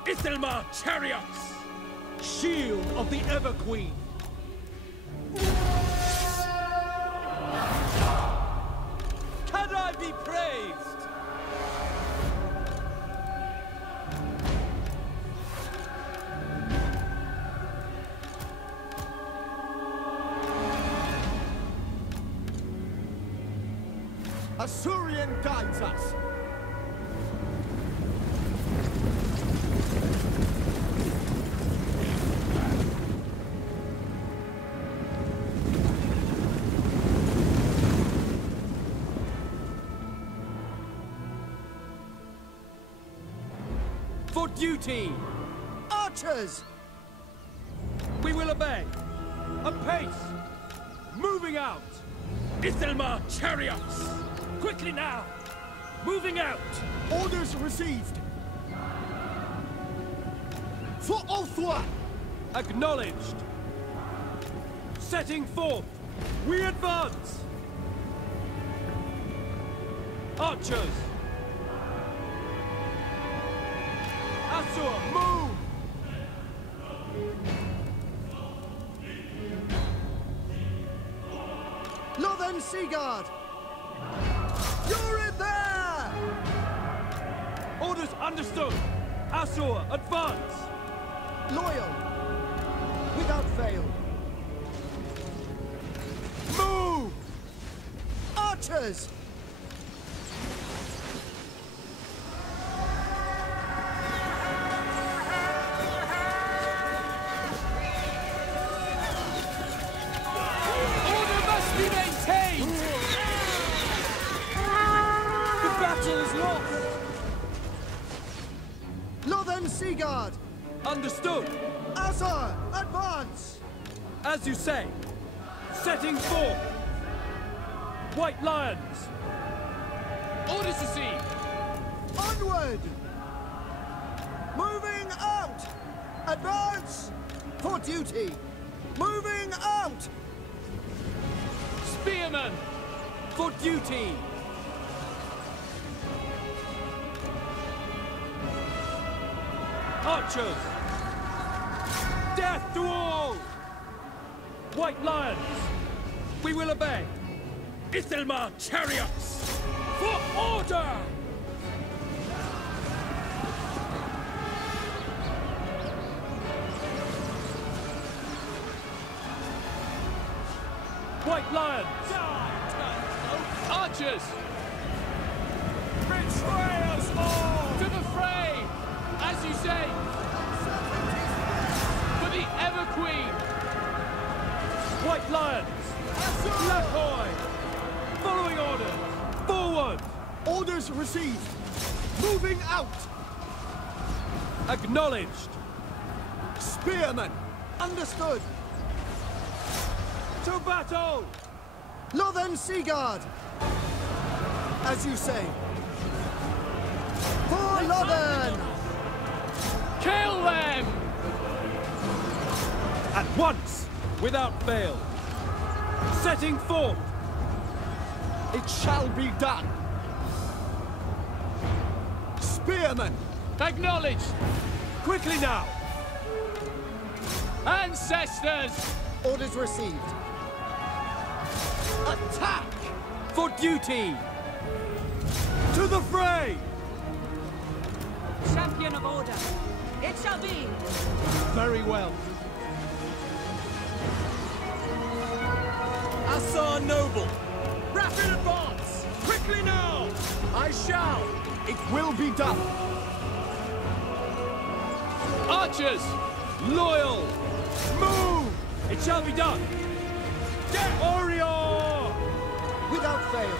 Isilmar chariots! Shield of the Everqueen! Can I be praised? Asuryan guides us. For duty! Archers! We will obey! Apace! Moving out! Isilmar chariots! Quickly now! Moving out! Orders received! For Ulthwa! Acknowledged! Setting forth! We advance! Archers! Asur, move! Lothan Seaguard! You're in there! Orders understood! Asur, advance! Loyal! Without fail! Move! Archers! Order must be maintained! The battle is lost! Lothan Seaguard! Understood! Asur, advance! As you say, setting forth! White Lions! Orders received! Onward! Moving out! Advance! For duty! Moving out! Spearmen! For duty! Archers! Death to all! White Lions! We will obey! Isilmar chariots! For order! White Lions! Archers! Betray us all! To the fray! As you say! For the Everqueen! White Lions! Lakoy! Following orders! Forward! Orders received! Moving out! Acknowledged! Spearmen! Understood! To battle! Lothan Seaguard! As you say! For Lothan! Kill them! At once! Without fail! Setting forth! It shall be done! Spearmen! Acknowledged! Quickly now! Ancestors! Orders received! Attack! For duty! To the fray! Champion of order. It shall be. Very well. Asur Noble! Rapid advance! Quickly now! I shall! It will be done! Archers! Loyal! Move! It shall be done! Get Orior! Without fail!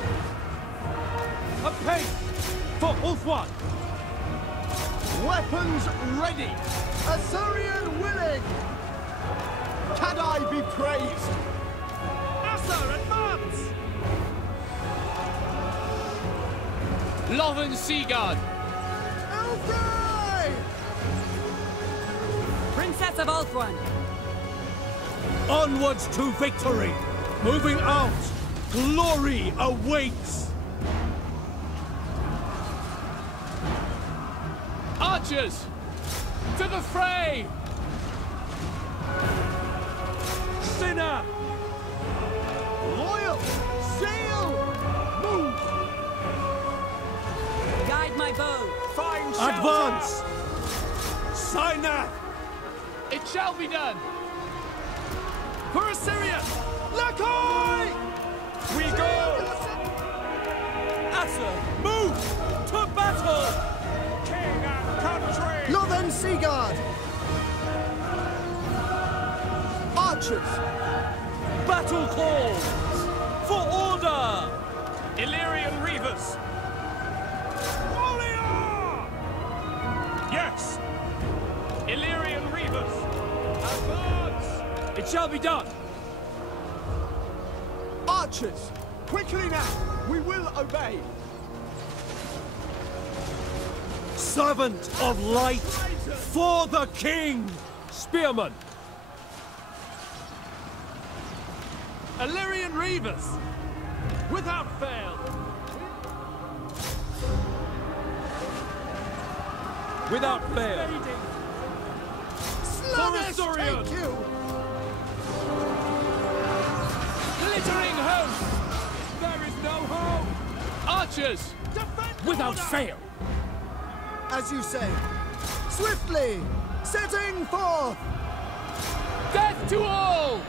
Apace! For Ulthwan! Weapons ready! Asurian willing! Can I be praised? Asur, advance! Lothern Seaguard! Elfrey! Princess of Ulthuan! Onwards to victory! Moving out! Glory awaits! Archers! To the fray! Sinner! Loyal! Sail! Move! Guide my bow! Find shelter! Advance! Signath! It shall be done! For Assyria! Lakai! We go! Asa, move! To battle! King and country! Lothern Seaguard! Archers! Battle calls! For order! Illyrian Reavers! Warrior! Yes! Illyrian Reavers! Advance! It shall be done! Archers! Quickly now! We will obey! Servant of light! For the king! Spearmen! Illyrian Reavers! Without fail! Without fail! Let us take you! Glittering host! There is no hope! Archers! Defend Without order! fail! As you say, swiftly, setting forth! Death to all!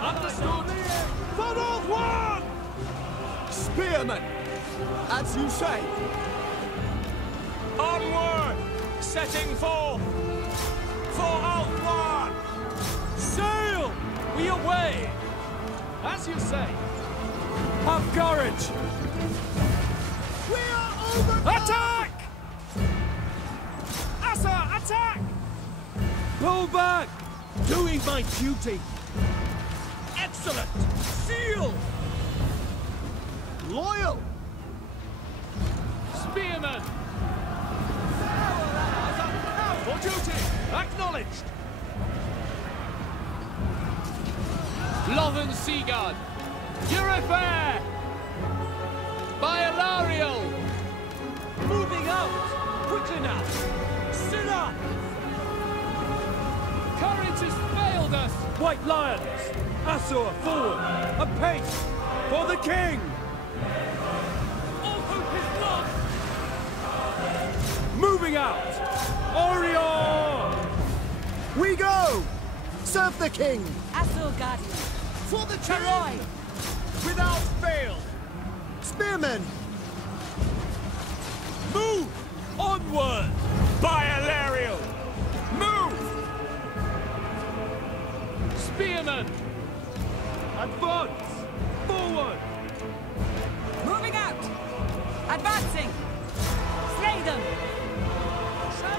Understood! For Ulthuan! Spearmen! As you say! Onward! Setting forth! For Ulthuan! Sail! We away! As you say! Have courage! We are over! Attack! Asa, attack! Pull back! Doing my duty! Excellent! Seal! Loyal! Spearmen! For duty! Acknowledged! Lothern Seaguard! Eurofair! By Alariel! Moving out! Quickly now! Sit up! Courage has failed us! White Lions! Azor forward! Apace! For the king! All hope is lost! Moving out! Orion! We go! Serve the king! Azor Guardian! For the Charoi! Without fail! Spearmen! Move! Onward! By Alariel! Move! Spearmen! Advance! Forward! Moving out! Advancing! Slay them!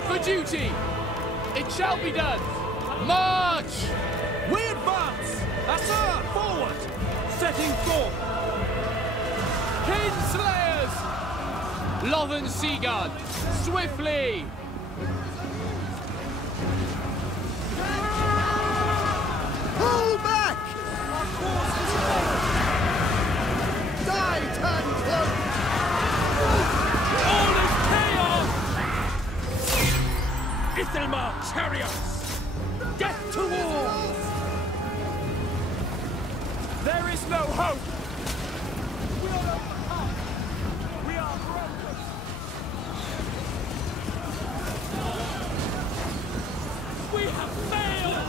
For duty! It shall be done! March! We advance! Asa, forward! Setting forth! Kinslayers! Lothern Seaguard! Swiftly! Pull back! Die, Turncloak! All is chaos! Ithelmar chariots! Death to all! There is no hope! We are overcome! We are broken! We have failed!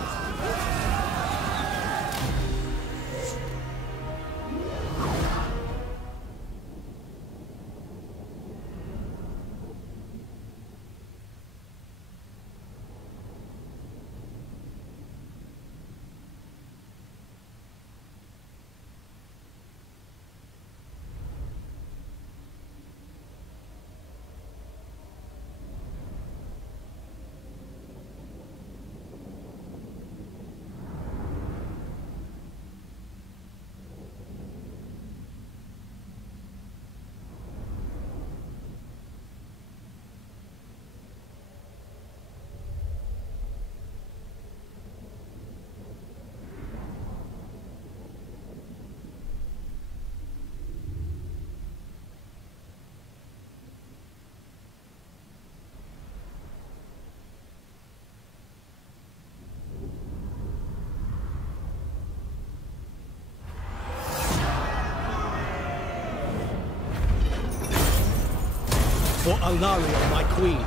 for Alaria, my queen.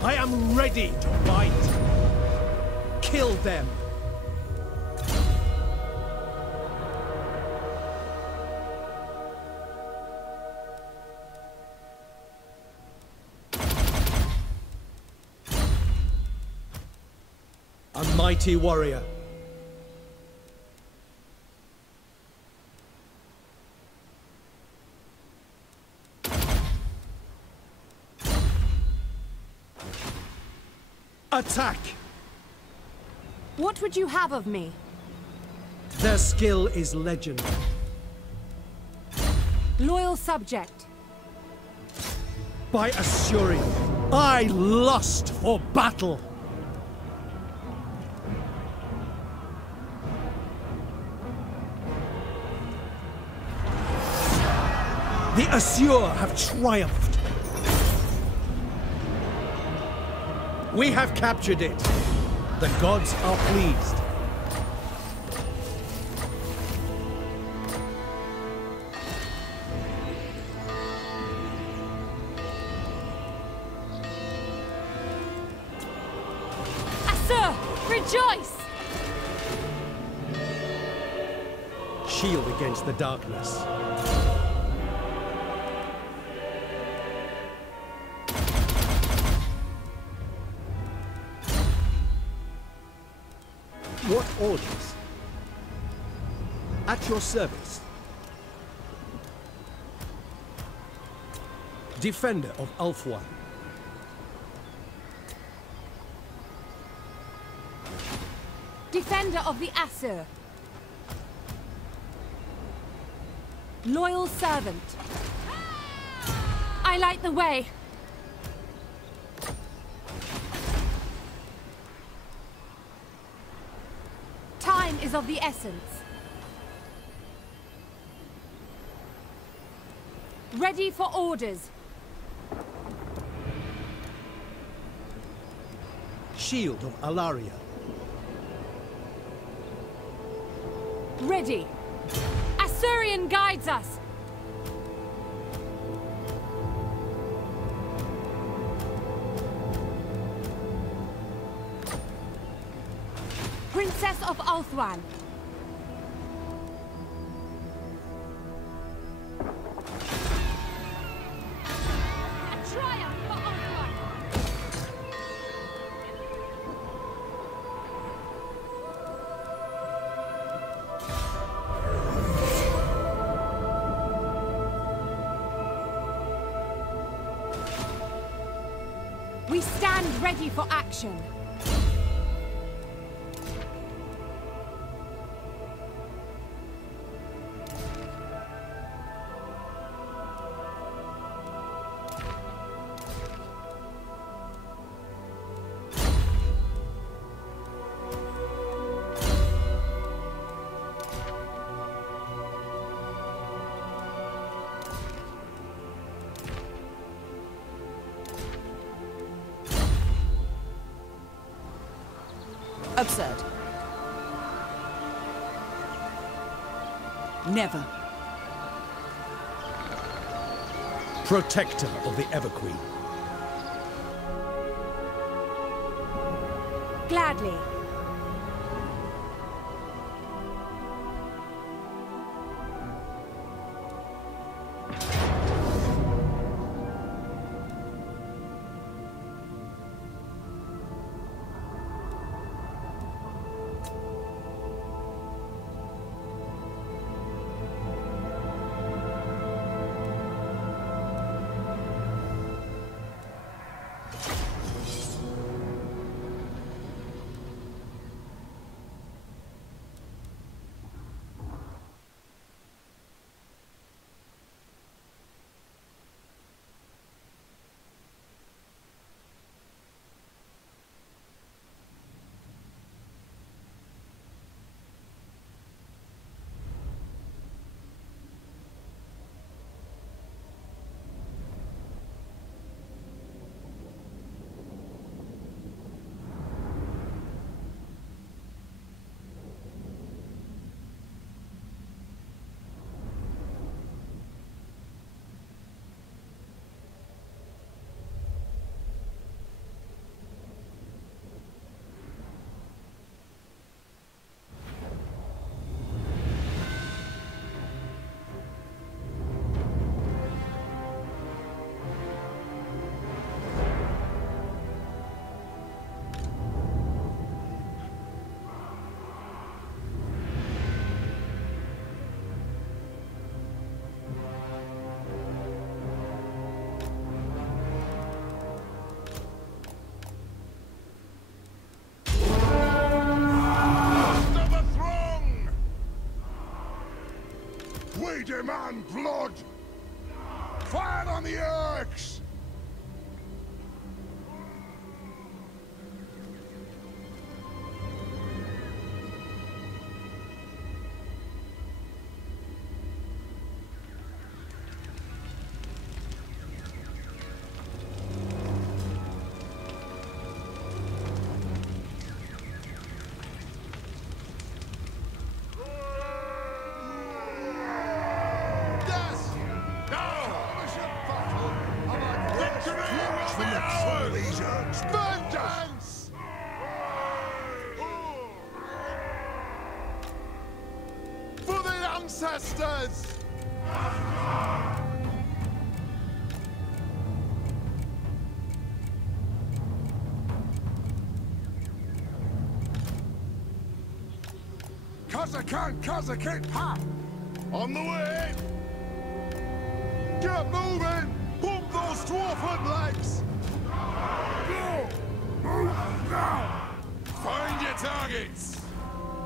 I am ready to fight. Kill them. A mighty warrior. Attack! What would you have of me? Their skill is legendary. Loyal subject. By Assyrian, I lust for battle! The Assur have triumphed. We have captured it. The gods are pleased. Assur, rejoice! Shield against the darkness. What orders? At your service. Defender of Ulthuan. Defender of the Assur. Loyal servant. I light the way. Time is of the essence. Ready for orders. Shield of Alaria. Ready. Assurian guides us. Princess of Ulthuan. A triumph for Ulthuan. We stand ready for action. Absurd. Never. Protector of the Everqueen. Gladly. We demand blood! Fire on the Orcs! Vengeance! For the ancestors! Kazakin, ha! On the way! Get moving! Pump those dwarven legs! Go! Move now! Find your targets!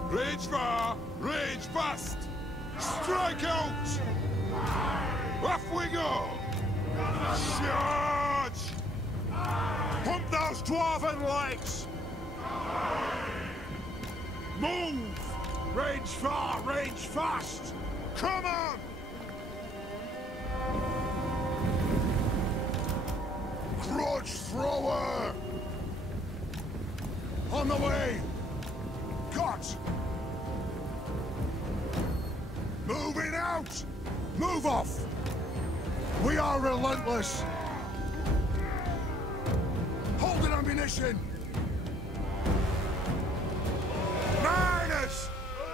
Rage far, rage fast! Strike out! Off we go! Charge! Pump those dwarven legs! Move! Rage far, rage fast! Come on! Grudge thrower! On the way! Got! Moving out! Move off! We are relentless! Holding ammunition! Miners!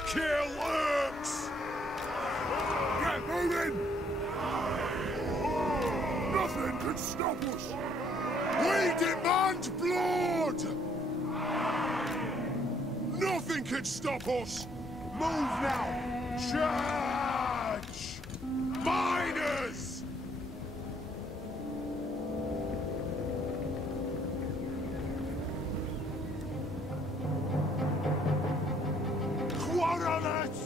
Kill Orcs! Get moving! Nothing can stop us! We demand blood! Nothing can stop us! Move now! Charge! Miners! Quarternet!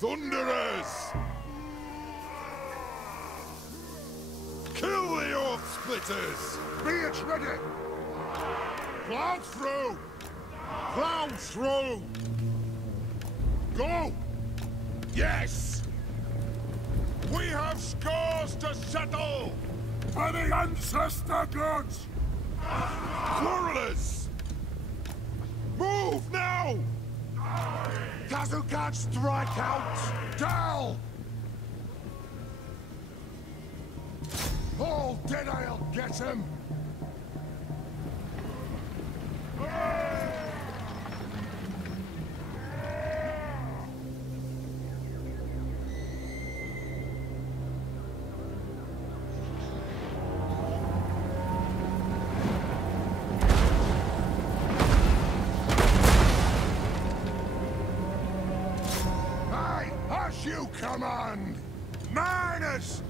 Thunderers! Kill the Orc Splitters! Be it ready! Plow through! Plow through! Go! Yes! We have scores to settle! For the ancestor gods! Quarrelers! Move now! Kazukan strike out! Dal! All dead, I'll get him! You command! Miners!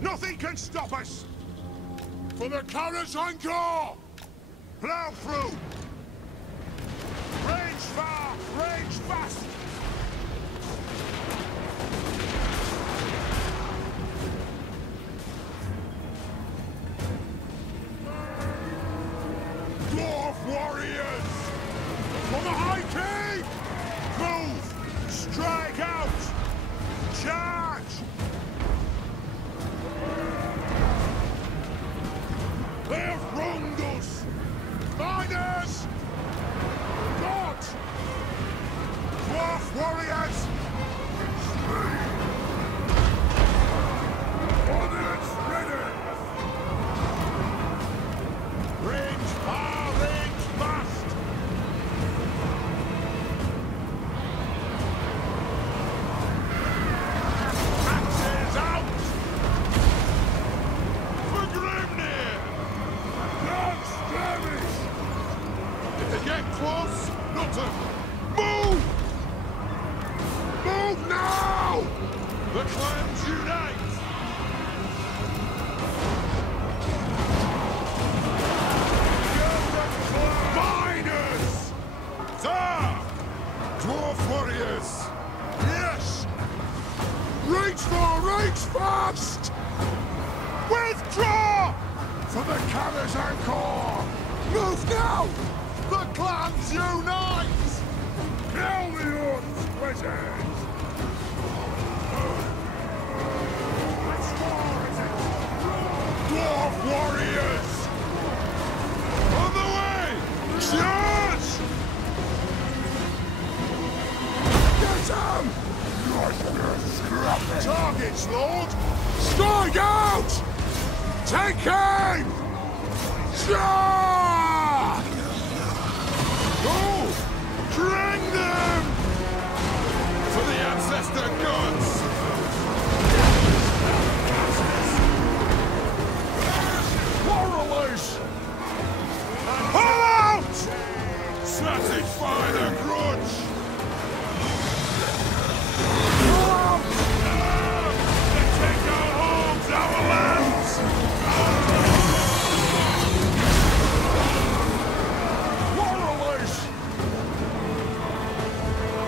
Nothing can stop us! For the Karazankor! Plow through! Range far! Range fast! Dwarf warriors! For the High King! Move! Strike out! Charge! They have wronged us! Miners! God! Dwarf warriors! Ordnance ready! Range far, range fast! Axes out! For Grimnir! Don't skirmish! If they get close, Nutter! Move! Move now! The clans unite! Fire! Now! The clans unite! Kill the Orcs, wizards! Which war is it? Dwarf warriors! On the way! Charge! Get him! Targets, Lord! Strike out! Take aim! Charge! Go! Drag them! For the ancestor gods! Warrelers! Pull out! Satisfy the grudge! Pull out! They take our homes, our lands! Warrelers!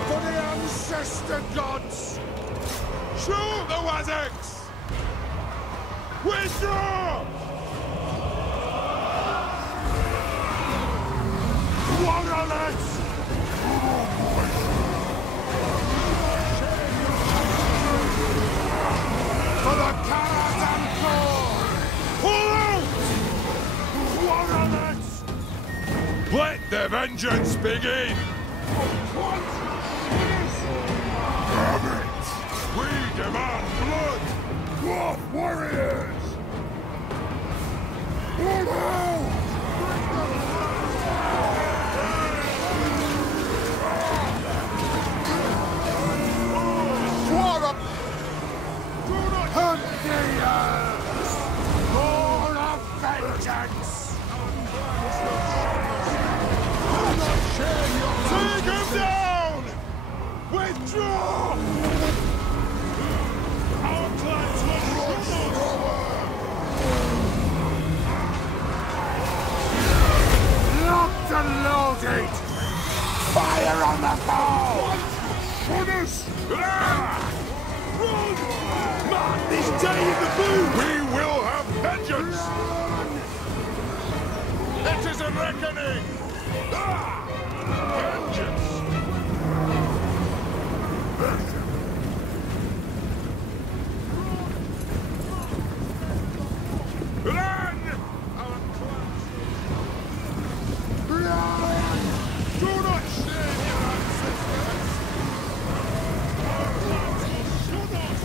For the ancestor gods! Shoot the Wazags! Withdraw! Warrelers! For the Karazhan Thor! Pull out! Warrelers! Let the vengeance begin! Damn it! We demand blood! Dwarf warriors! Pull out! What a... Hunt the earth! Lord of vengeance! Take him down! Withdraw! Our clans will locked and loaded! Fire on the bow! Shoot us! Run! Mark this day in the boot! We will have vengeance! It is a reckoning! Vengeance! Run! Our clans! Run! Do not shame your ancestors! Our clans will shoot us!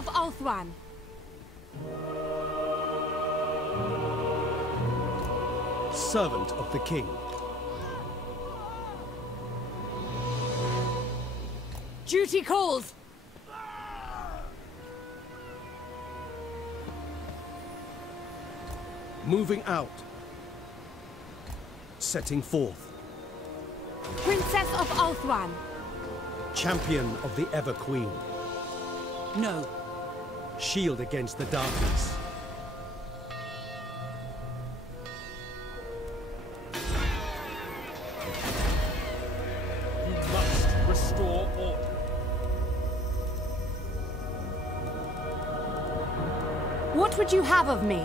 of Ulthuan. Servant of the king. Duty calls! Moving out. Setting forth. Princess of Ulthuan. Champion of the Ever Queen. No. Shield against the darkness. You must restore order. What would you have of me?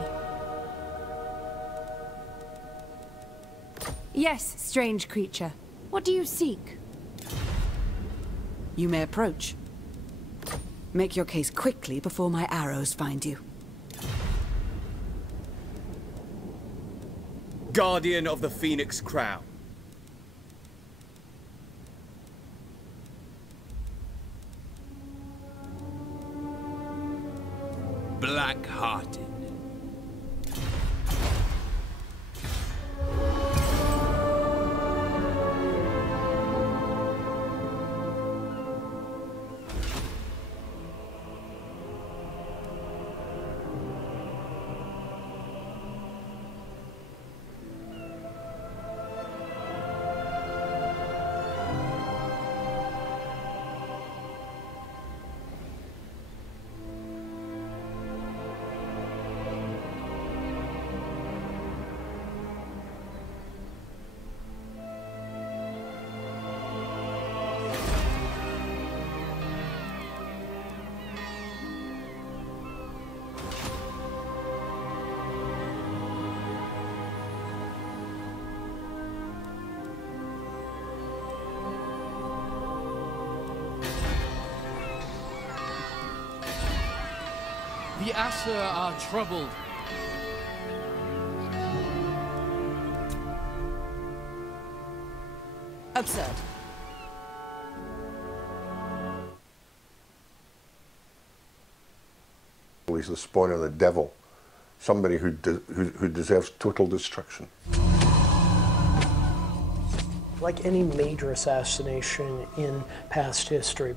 Yes, strange creature. What do you seek? You may approach. Make your case quickly before my arrows find you. Guardian of the Phoenix Crown. Black-hearted. The Asher are troubled. Absurd. He's the spawn of the devil, somebody who deserves total destruction. Like any major assassination in past history,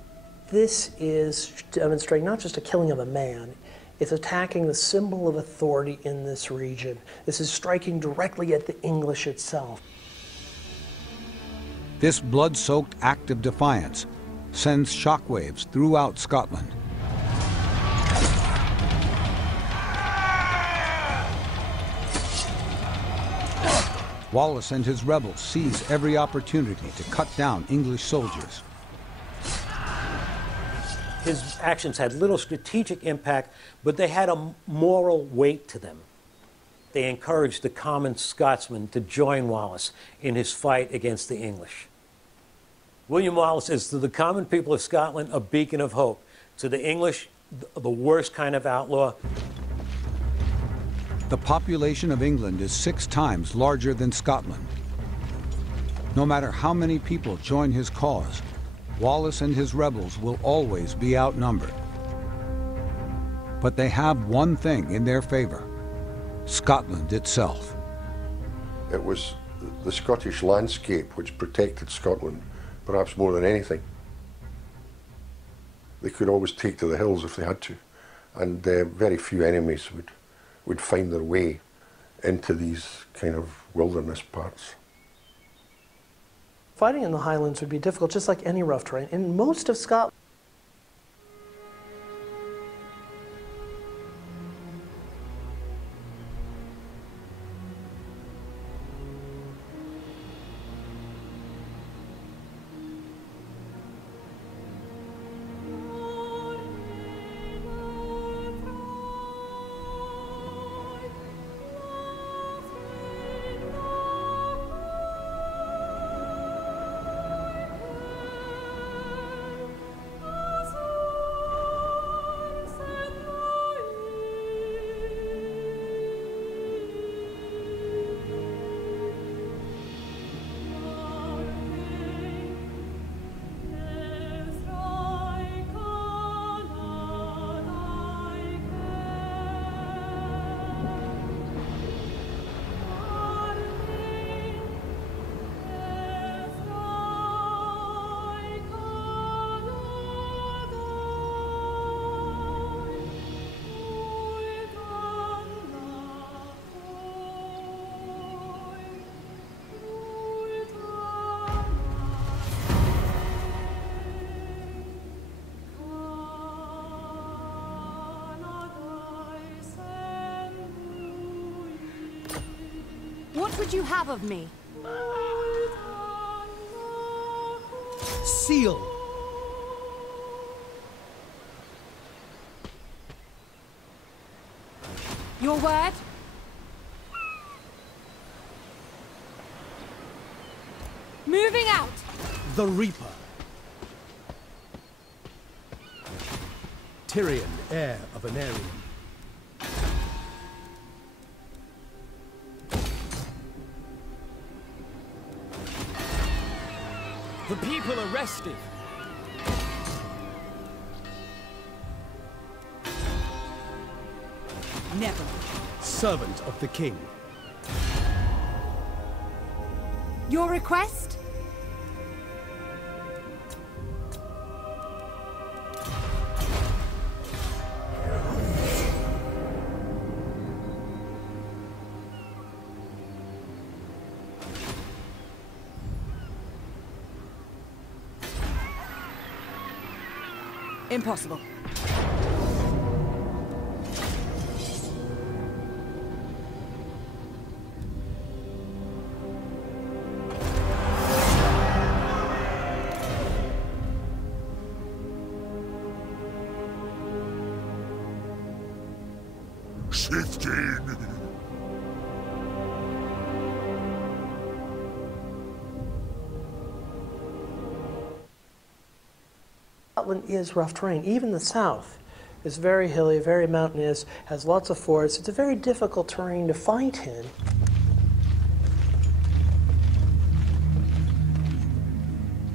this is demonstrating not just a killing of a man, it's attacking the symbol of authority in this region. This is striking directly at the English itself. This blood-soaked act of defiance sends shockwaves throughout Scotland. Wallace and his rebels seize every opportunity to cut down English soldiers. His actions had little strategic impact, but they had a moral weight to them. They encouraged the common Scotsman to join Wallace in his fight against the English. William Wallace is to the common people of Scotland a beacon of hope. To the English, the worst kind of outlaw. The population of England is 6 times larger than Scotland. No matter how many people join his cause, Wallace and his rebels will always be outnumbered. But they have one thing in their favor: Scotland itself. It was the Scottish landscape which protected Scotland, perhaps more than anything. They could always take to the hills if they had to, and very few enemies would find their way into these kind of wilderness parts. Fighting in the Highlands would be difficult, just like any rough terrain. In most of Scotland, What would you have of me? Seal. Your word? Moving out! The Reaper. Tyrion, heir of Anarion. The people are restive. Never. Servant of the King. Your request? Impossible. Shifting. Scotland is rough terrain. Even the south is very hilly, very mountainous, has lots of forests. It's a very difficult terrain to fight in.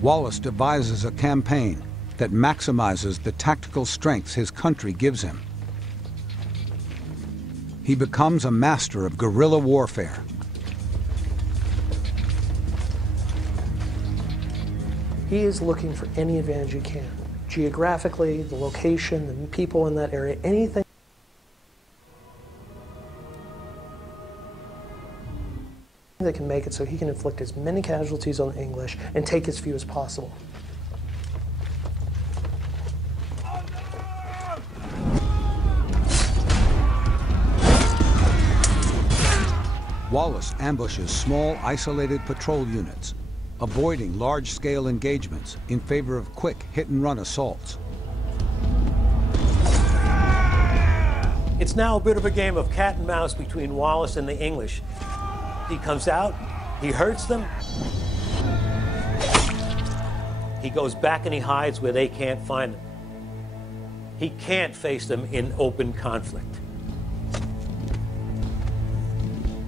Wallace devises a campaign that maximizes the tactical strengths his country gives him. He becomes a master of guerrilla warfare. He is looking for any advantage he can. Geographically, the location, the people in that area, anything that can make it so he can inflict as many casualties on the English and take as few as possible. Wallace ambushes small, isolated patrol units, avoiding large-scale engagements in favor of quick hit-and-run assaults. It's now a bit of a game of cat and mouse between Wallace and the English. He comes out, he hurts them, he goes back and he hides where they can't find him. He can't face them in open conflict.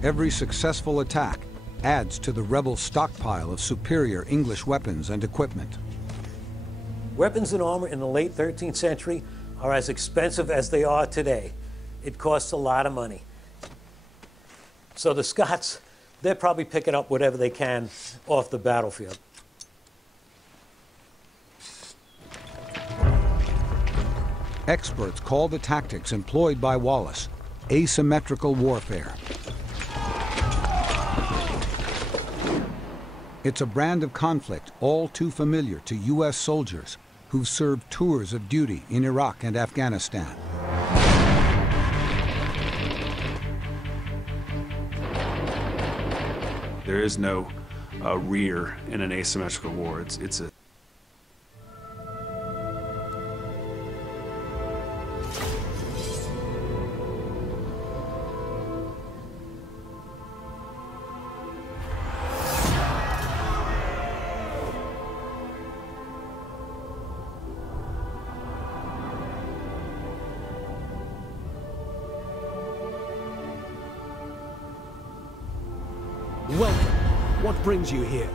Every successful attack adds to the rebel stockpile of superior English weapons and equipment. Weapons and armor in the late 13th century are as expensive as they are today. It costs a lot of money. So the Scots, they're probably picking up whatever they can off the battlefield. Experts call the tactics employed by Wallace asymmetrical warfare. It's a brand of conflict all too familiar to U.S. soldiers who've served tours of duty in Iraq and Afghanistan. There is no rear in an asymmetrical war. It's a Welcome. What brings you here?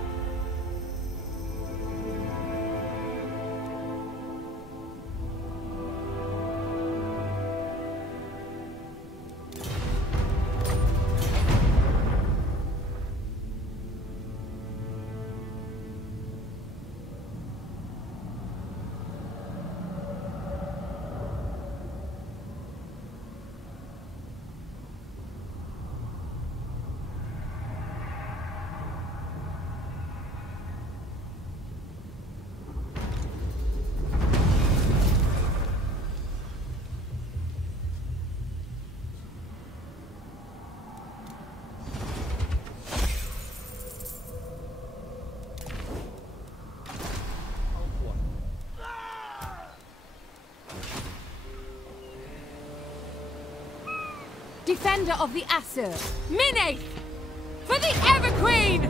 defender of the Aesir. Mineth! For the Everqueen!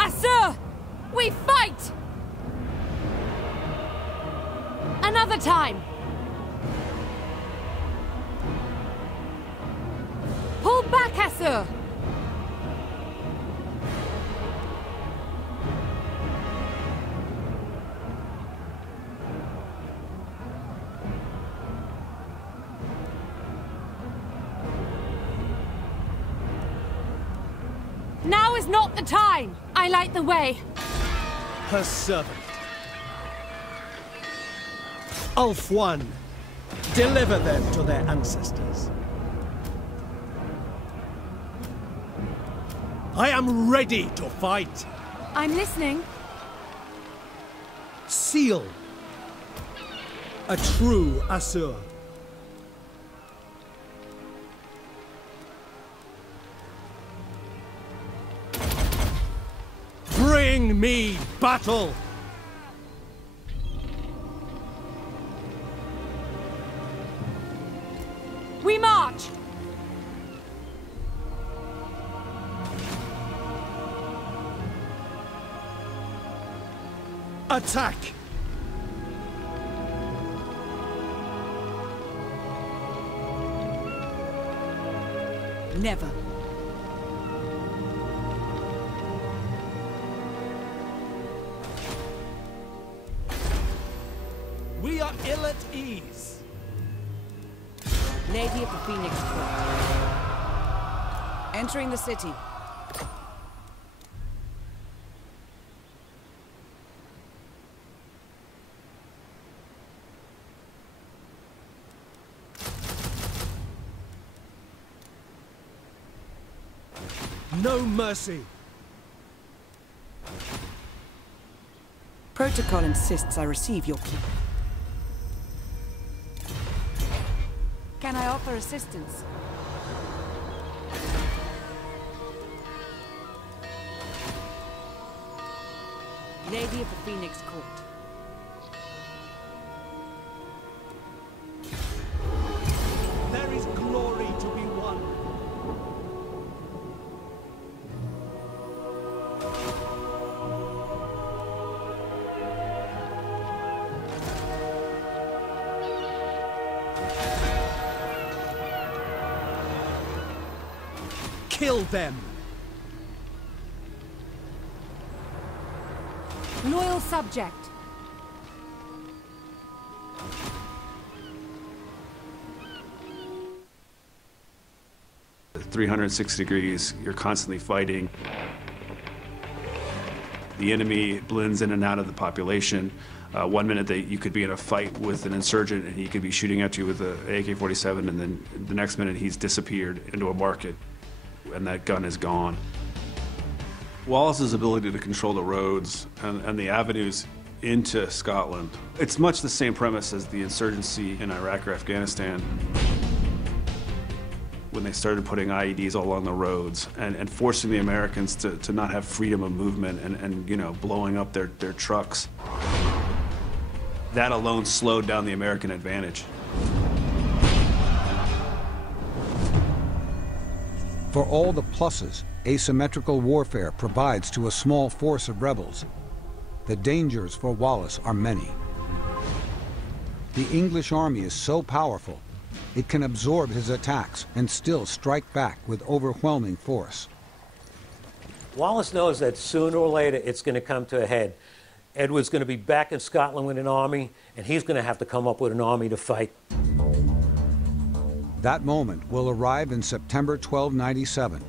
Aesir! We fight! Another time! Pull back, Aesir! Now is not the time! I light the way. Her servant. Ulf I, deliver them to their ancestors. I am ready to fight. I'm listening. Seal. A true Aesir. Bring me battle! We march! Attack! Never. We are ill at ease. Lady of the Phoenix Court. Entering the city. No mercy. Protocol insists I receive your key. Can I offer assistance? Lady of the Phoenix Court. There is glory to be won. Kill them! Loyal subject. At 360 degrees, you're constantly fighting. The enemy blends in and out of the population. 1 minute that you could be in a fight with an insurgent and he could be shooting at you with an AK-47, and then the next minute he's disappeared into a market and that gun is gone. Wallace's ability to control the roads and the avenues into Scotland, it's much the same premise as the insurgency in Iraq or Afghanistan, when they started putting IEDs all along the roads and forcing the Americans to not have freedom of movement and you know, blowing up their trucks. That alone slowed down the American advantage. For all the pluses asymmetrical warfare provides to a small force of rebels, the dangers for Wallace are many. The English army is so powerful, it can absorb his attacks and still strike back with overwhelming force. Wallace knows that sooner or later it's going to come to a head. Edward's going to be back in Scotland with an army, and he's going to have to come up with an army to fight. That moment will arrive in September 1297.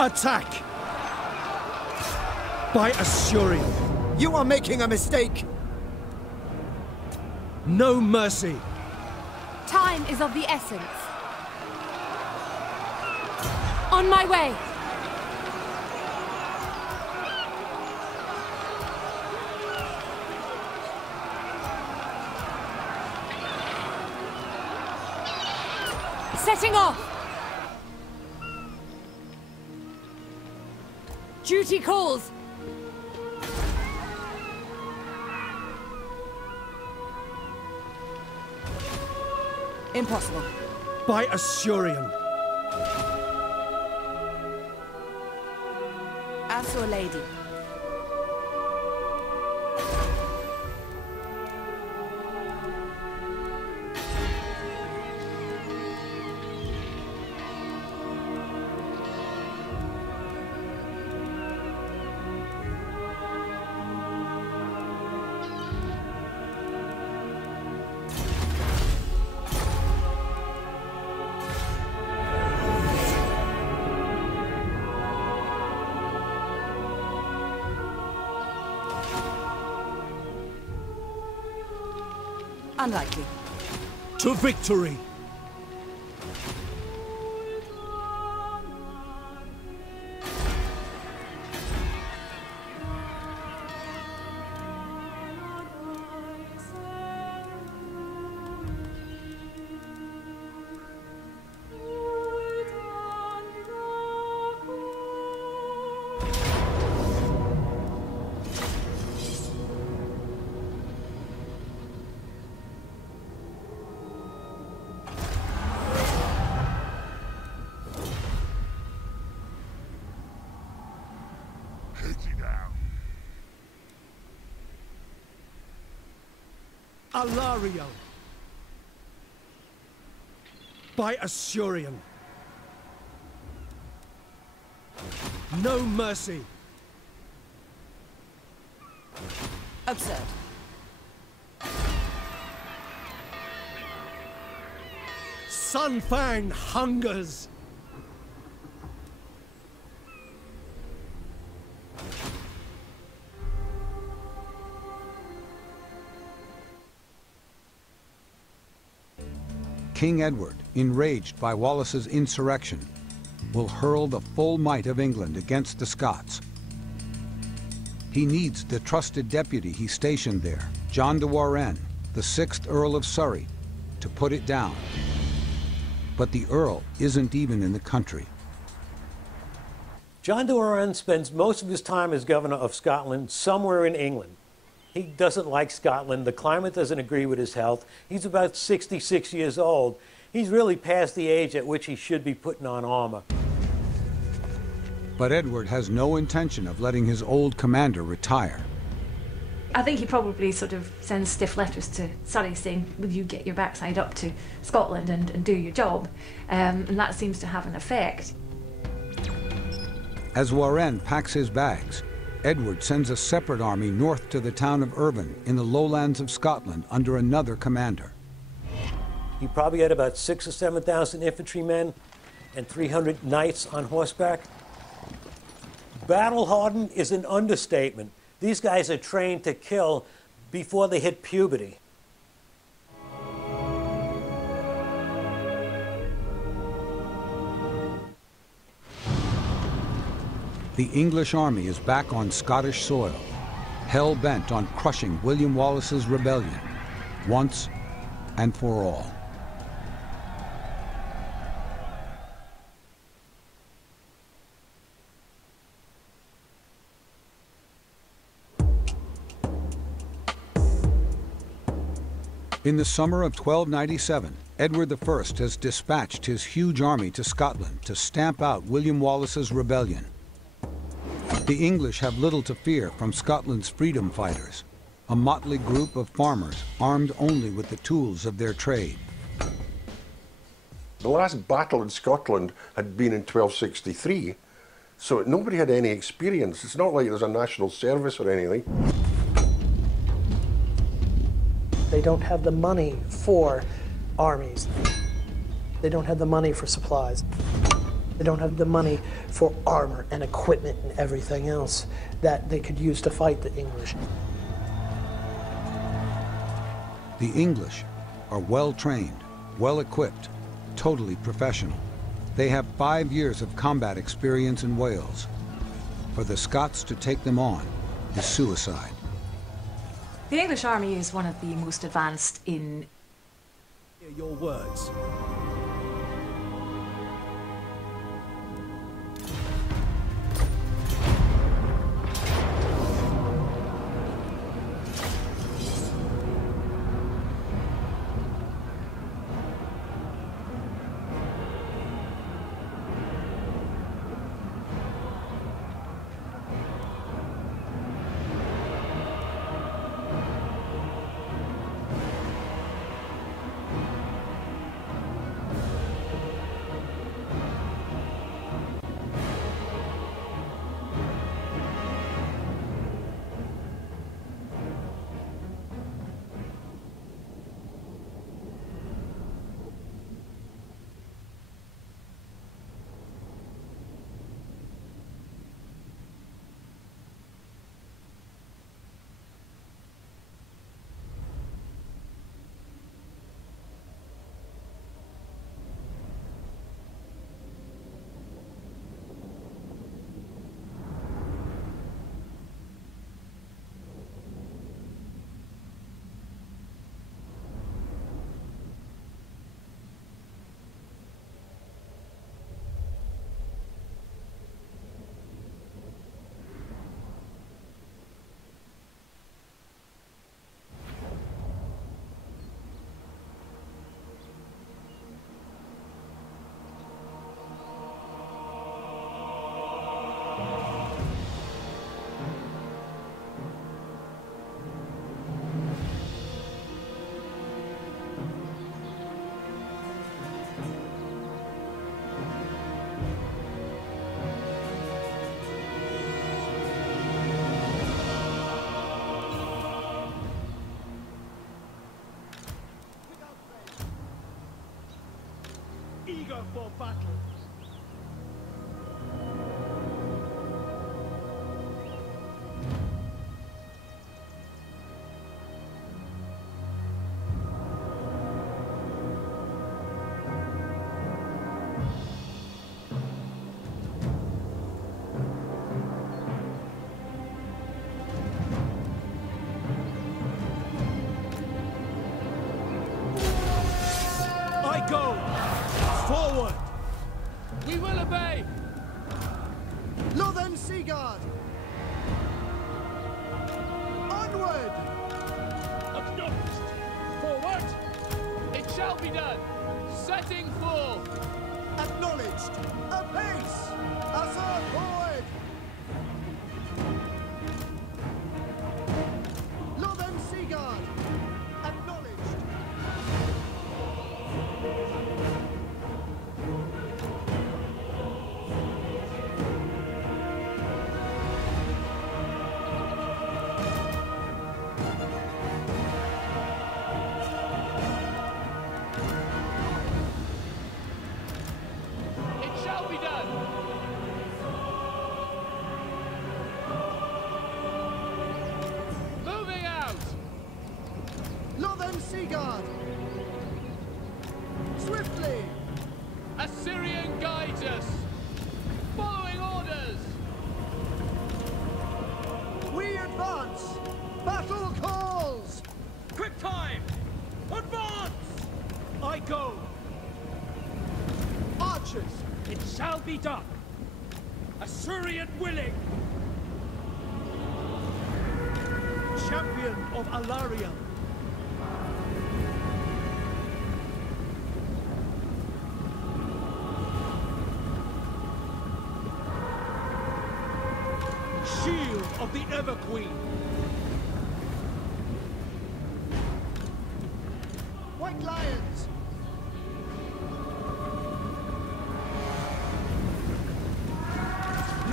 Attack! By Assurian. You are making a mistake! No mercy! Time is of the essence. On my way! Setting off! Duty calls! Impossible. By Assurian. Assur lady. Unlikely. To victory! Alario. By Assurian. No mercy. Absurd. Sun Fang hungers. King Edward, enraged by Wallace's insurrection, will hurl the full might of England against the Scots. He needs the trusted deputy he stationed there, John de Warenne, the 6th Earl of Surrey, to put it down. But the Earl isn't even in the country. John de Warenne spends most of his time as governor of Scotland somewhere in England. He doesn't like Scotland. The climate doesn't agree with his health. He's about 66 years old. He's really past the age at which he should be putting on armor. But Edward has no intention of letting his old commander retire. I think he probably sort of sends stiff letters to Surrey saying, will you get your backside up to Scotland and do your job? And that seems to have an effect. As Warenne packs his bags, Edward sends a separate army north to the town of Irvine in the lowlands of Scotland under another commander. He probably had about 6,000 or 7,000 infantrymen and 300 knights on horseback. Battle-hardened is an understatement. These guys are trained to kill before they hit puberty. The English army is back on Scottish soil, hell-bent on crushing William Wallace's rebellion, once and for all. In the summer of 1297, Edward I has dispatched his huge army to Scotland to stamp out William Wallace's rebellion. The English have little to fear from Scotland's freedom fighters, a motley group of farmers armed only with the tools of their trade. The last battle in Scotland had been in 1263, so nobody had any experience. It's not like there's a national service or anything. They don't have the money for armies. They don't have the money for supplies. They don't have the money for armor and equipment and everything else that they could use to fight the English. The English are well-trained, well-equipped, totally professional. They have 5 years of combat experience in Wales. For the Scots to take them on is suicide. The English army is one of the most advanced in... Hear your words. Eager for battle. I go! Forward! We will obey! Lothen Seaguard! Onward! Acknowledged! Forward! It shall be done! Setting forth! Acknowledged! Apace! Assert forward! Lothen Seaguard! Acknowledged! It shall be done! Moving out! Lothen Seaguard! Swiftly! Assyrian guides us! Following orders! We advance! Battle calls! Quick time! Advance! I go! Archers! It shall be done! Assyrian willing! Champion of Alariel! Shield of the Everqueen! White Lions!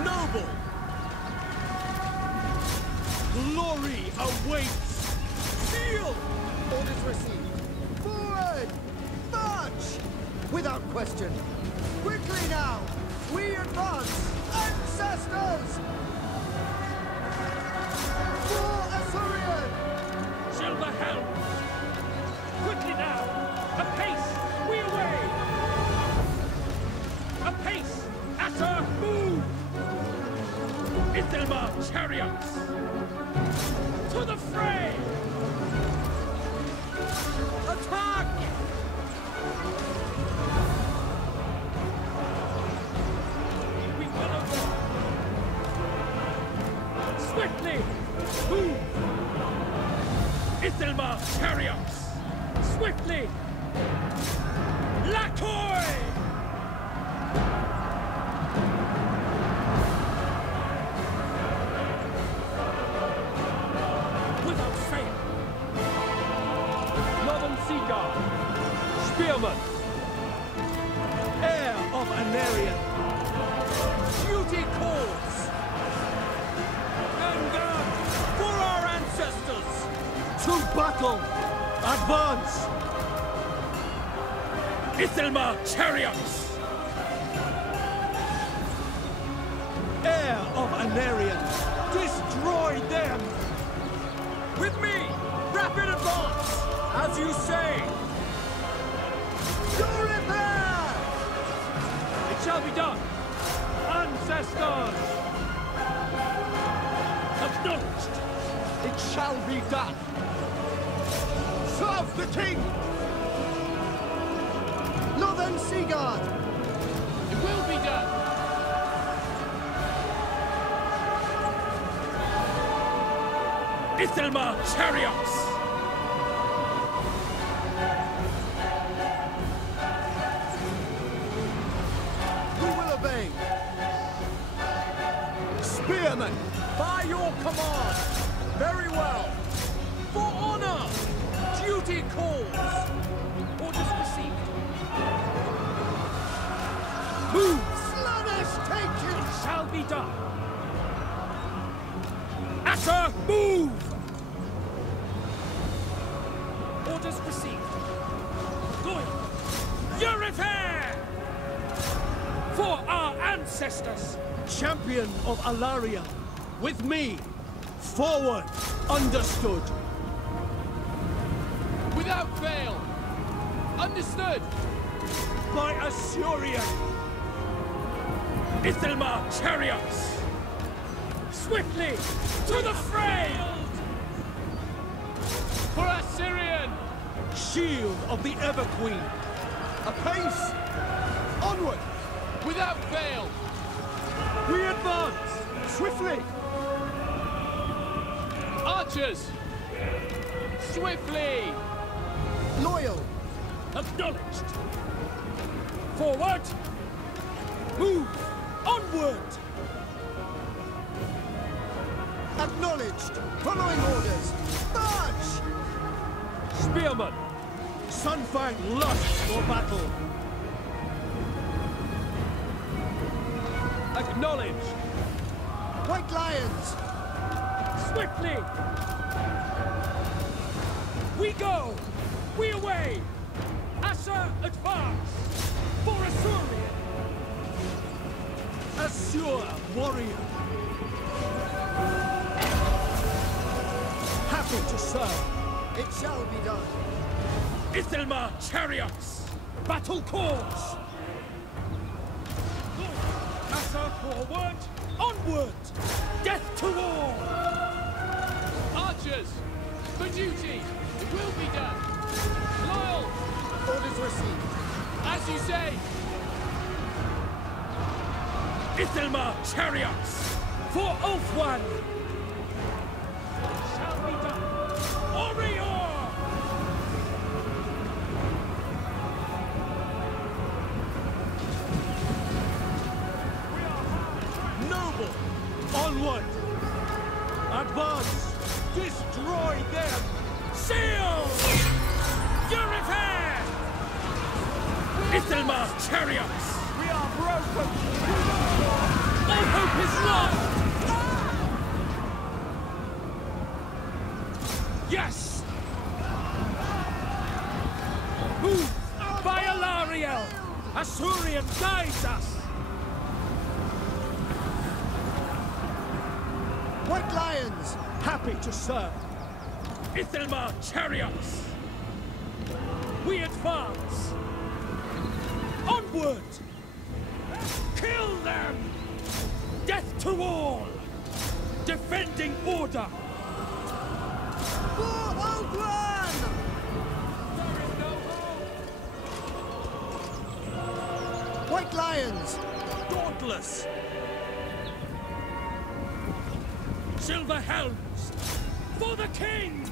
Noble! Glory awaits! Seal! Orders received. Forward! March! Without question. Quickly now! We advance! Ancestors! For Assyrian! Silver helms! Quickly now! Apace! We away! Apace! Asser, move! Ithelmar chariots! To the fray! Attack! We will obey! Swiftly! Move! Ithelmar chariots! Swiftly! Lacoy! Without fail! Northern Seaguard! Spearman! Heir of Anarian! Duty calls! Anger for our ancestors! To battle! Advance! Ithelmar chariots! Heir of Anarian! Destroy them! With me! Rapid advance! As you say! To repair! It shall be done! Ancestors! Acknowledged! It shall be done! Serve the king! Northern Seaguard! It will be done! Ithelmar chariots! We will obey! Spearmen! By your command! Very well! For honor! Duty calls! Orders received! Move! Slanish taken! It shall be done! Asser, move! Orders received. Loyal. Yurifair! For our ancestors! Champion of Alaria, with me. Forward. Understood. Without fail! Understood! By Assyrian! Ithelmar chariots! Swiftly! To the fray! For Assyrian! Shield of the Everqueen! Apace! Onward! Without fail! We advance! Swiftly! Archers! Swiftly! Loyal! Acknowledged! Forward! Move! Onward! Acknowledged! Following orders! March! Spearman! Sunfang lusts for battle! Acknowledged! White Lions! Swiftly! We go! We away! Asser advance! For Assyrian! Assure warrior! Happy to serve! It shall be done! Ithelmar chariots! Battle calls! Asser forward! Onward! Death to all! Archers! For duty! It will be done! Loyal! Orders received! As you say! Ithelmar chariots! For Ulfwan! Shall be done! Orior! Noble! Onward! Advance! Destroy them! Seal! Yurifair! Ithelmar chariots! We are broken! All hope is lost! Yes! Move! By Alariel! Asuryan guides us! White Lions! Happy to serve! Ithilmar chariots! We advance! Onward! Kill them! Death to all! Defending order! For Ogran! White Lions! Dauntless! Silver helms! For the king!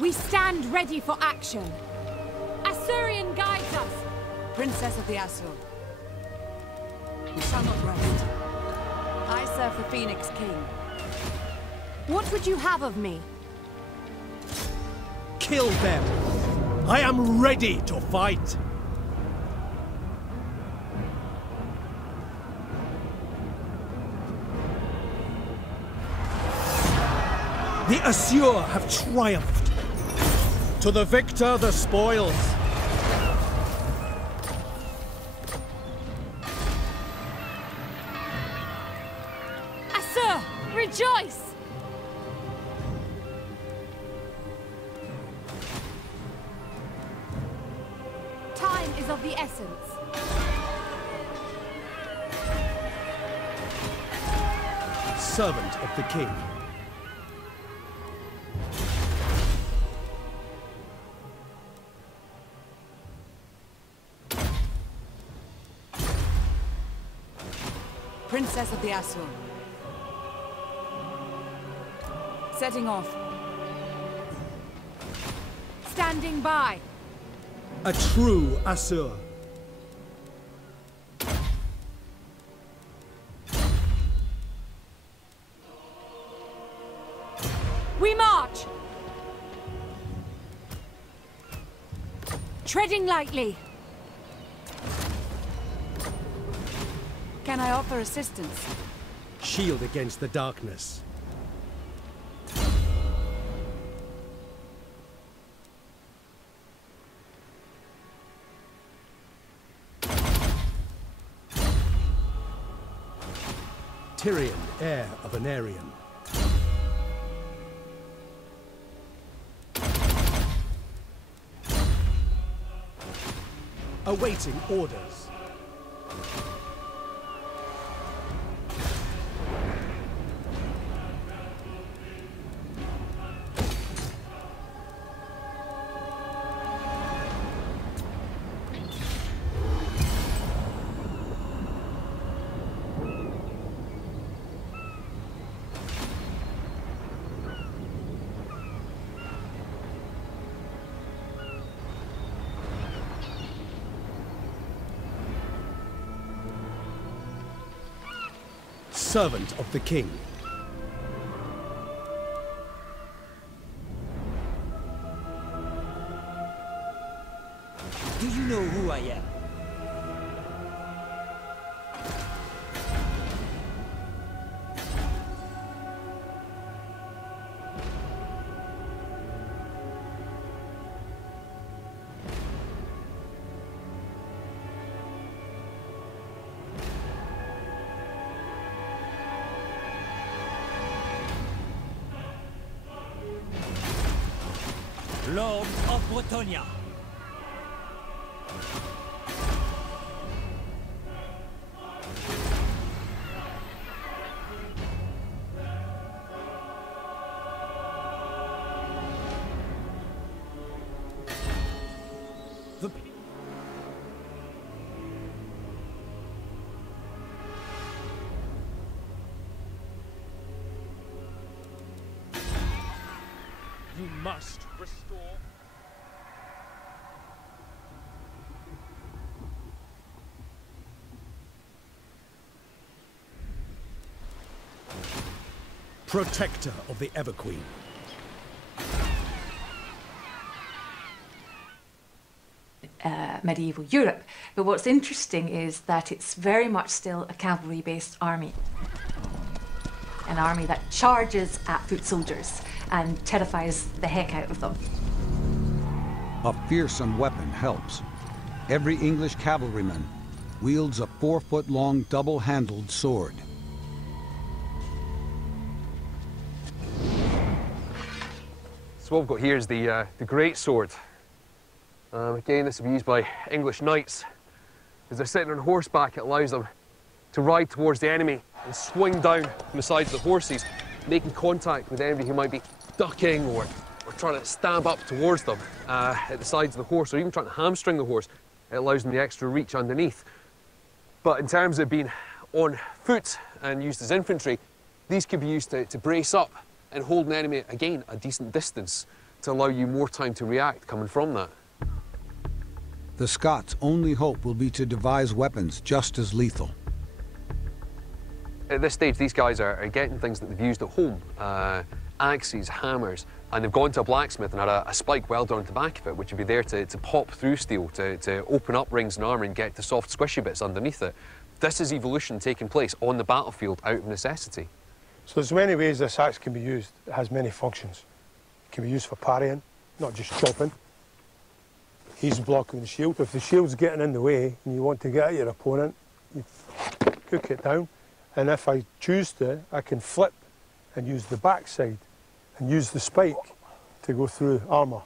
We stand ready for action. Asuryan guides us. Princess of the Asur. We shall not rest. I serve the Phoenix King. What would you have of me? Kill them! I am ready to fight! The Asur have triumphed! To the victor, the spoils! Asur, rejoice! Time is of the essence. Servant of the king. Princess of the Asur. Setting off. Standing by. A true Asur. We march! Treading lightly. Can I offer assistance? Shield against the darkness. Tyrion, heir of Anarion. Awaiting orders. Servant of the king. Do you know who I am? Lord of Bretonia. You must restore. Protector of the Everqueen. Medieval Europe. But what's interesting is that it's very much still a cavalry-based army. An army that charges at foot soldiers and terrifies the heck out of them. A fearsome weapon helps. Every English cavalryman wields a 4-foot-long double-handled sword. So what we've got here is the great sword. Again, this will be used by English knights. As they're sitting on horseback, it allows them to ride towards the enemy and swing down from the sides of the horses, making contact with anybody who might be ducking or trying to stab up towards them at the sides of the horse, or even trying to hamstring the horse. It allows them the extra reach underneath. But in terms of being on foot and used as infantry, these could be used to brace up and hold an enemy, again, a decent distance to allow you more time to react coming from that. The Scots' only hope will be to devise weapons just as lethal. At this stage, these guys are getting things that they've used at home, axes, hammers, and they've gone to a blacksmith and had a spike welded onto the back of it, which would be there to pop through steel, to open up rings and armour and get the soft, squishy bits underneath it. This is evolution taking place on the battlefield out of necessity. So there's many ways this axe can be used. It has many functions. It can be used for parrying, not just chopping. He's blocking the shield. If the shield's getting in the way and you want to get at your opponent, you cook it down. And if I choose to, I can flip and use the backside and use the spike to go through armour.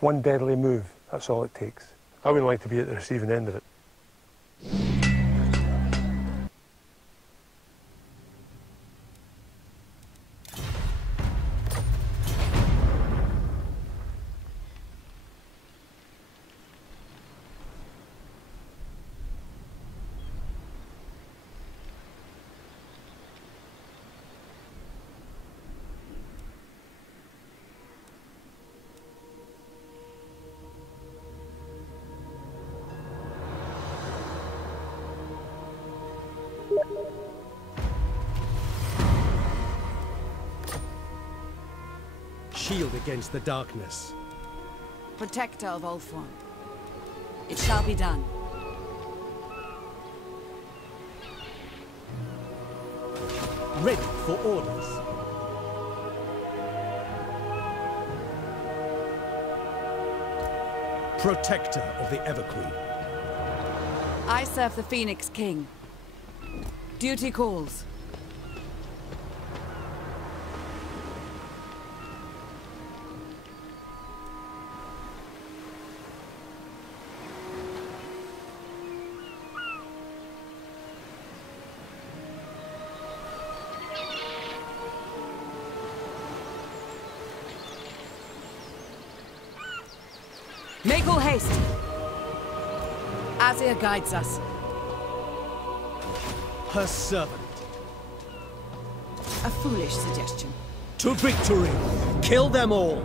One deadly move, that's all it takes. I wouldn't like to be at the receiving end of it. Shield against the darkness. Protector of Ulthuan. It shall be done. Ready for orders. Protector of the Everqueen. I serve the Phoenix King. Duty calls. Make all haste. Azir guides us. Her servant. A foolish suggestion. To victory! Kill them all!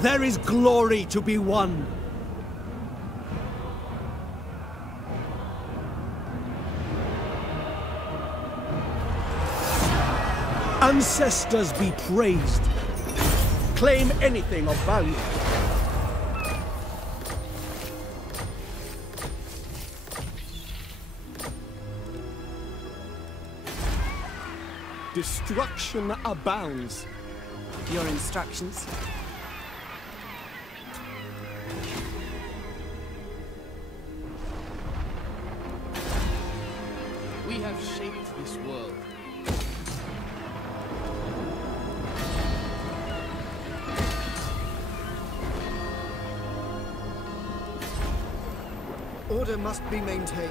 There is glory to be won. ancestors be praised. Claim anything of value. Destruction abounds. Your instructions? We have shaped this world. Order must be maintained.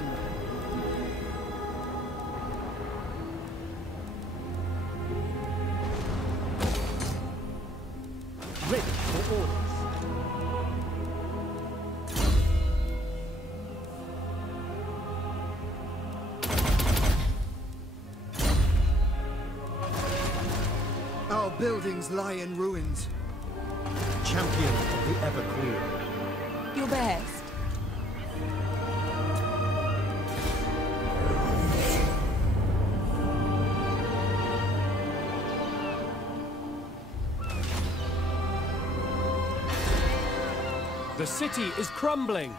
Ready for orders. Our buildings lie in ruins. Champion of the Everclear. Your best. The city is crumbling.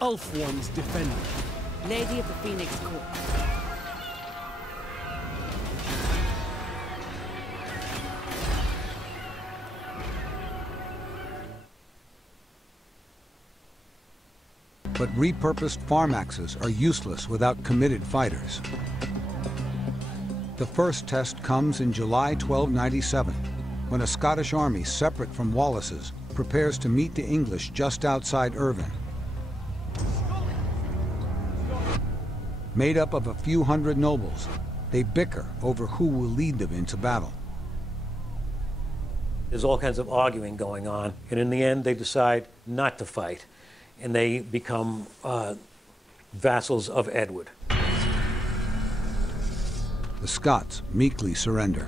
Ulf-One's defender. Lady of the Phoenix Court. But repurposed farm axes are useless without committed fighters. The first test comes in July 1297, when a Scottish army separate from Wallace's prepares to meet the English just outside Irvine. Made up of a few hundred nobles, they bicker over who will lead them into battle. There's all kinds of arguing going on, and in the end they decide not to fight, and they become vassals of Edward. The Scots meekly surrender.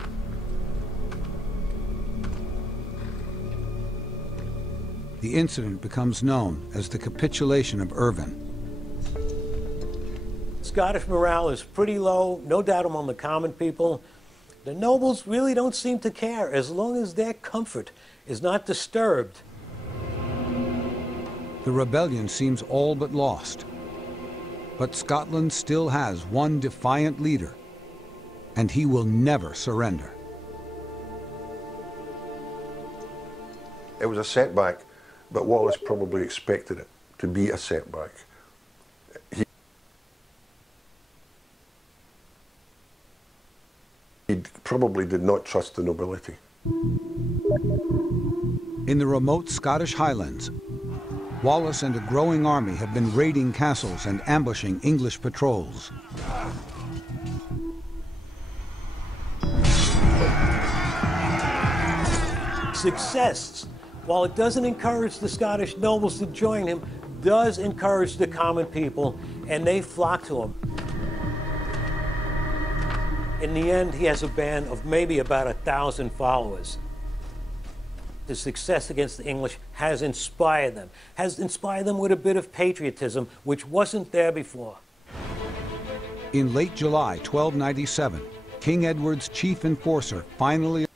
The incident becomes known as the capitulation of Irvine. Scottish morale is pretty low, no doubt among the common people. The nobles really don't seem to care as long as their comfort is not disturbed. The rebellion seems all but lost. But Scotland still has one defiant leader, and he will never surrender. It was a setback, but Wallace probably expected it to be a setback. probably did not trust the nobility. In the remote Scottish Highlands, Wallace and a growing army have been raiding castles and ambushing English patrols. Success, while it doesn't encourage the Scottish nobles to join him, does encourage the common people, and they flock to him. In the end, he has a band of maybe about 1,000 followers. The success against the English has inspired them with a bit of patriotism, which wasn't there before. In late July 1297, King Edward's chief enforcer finally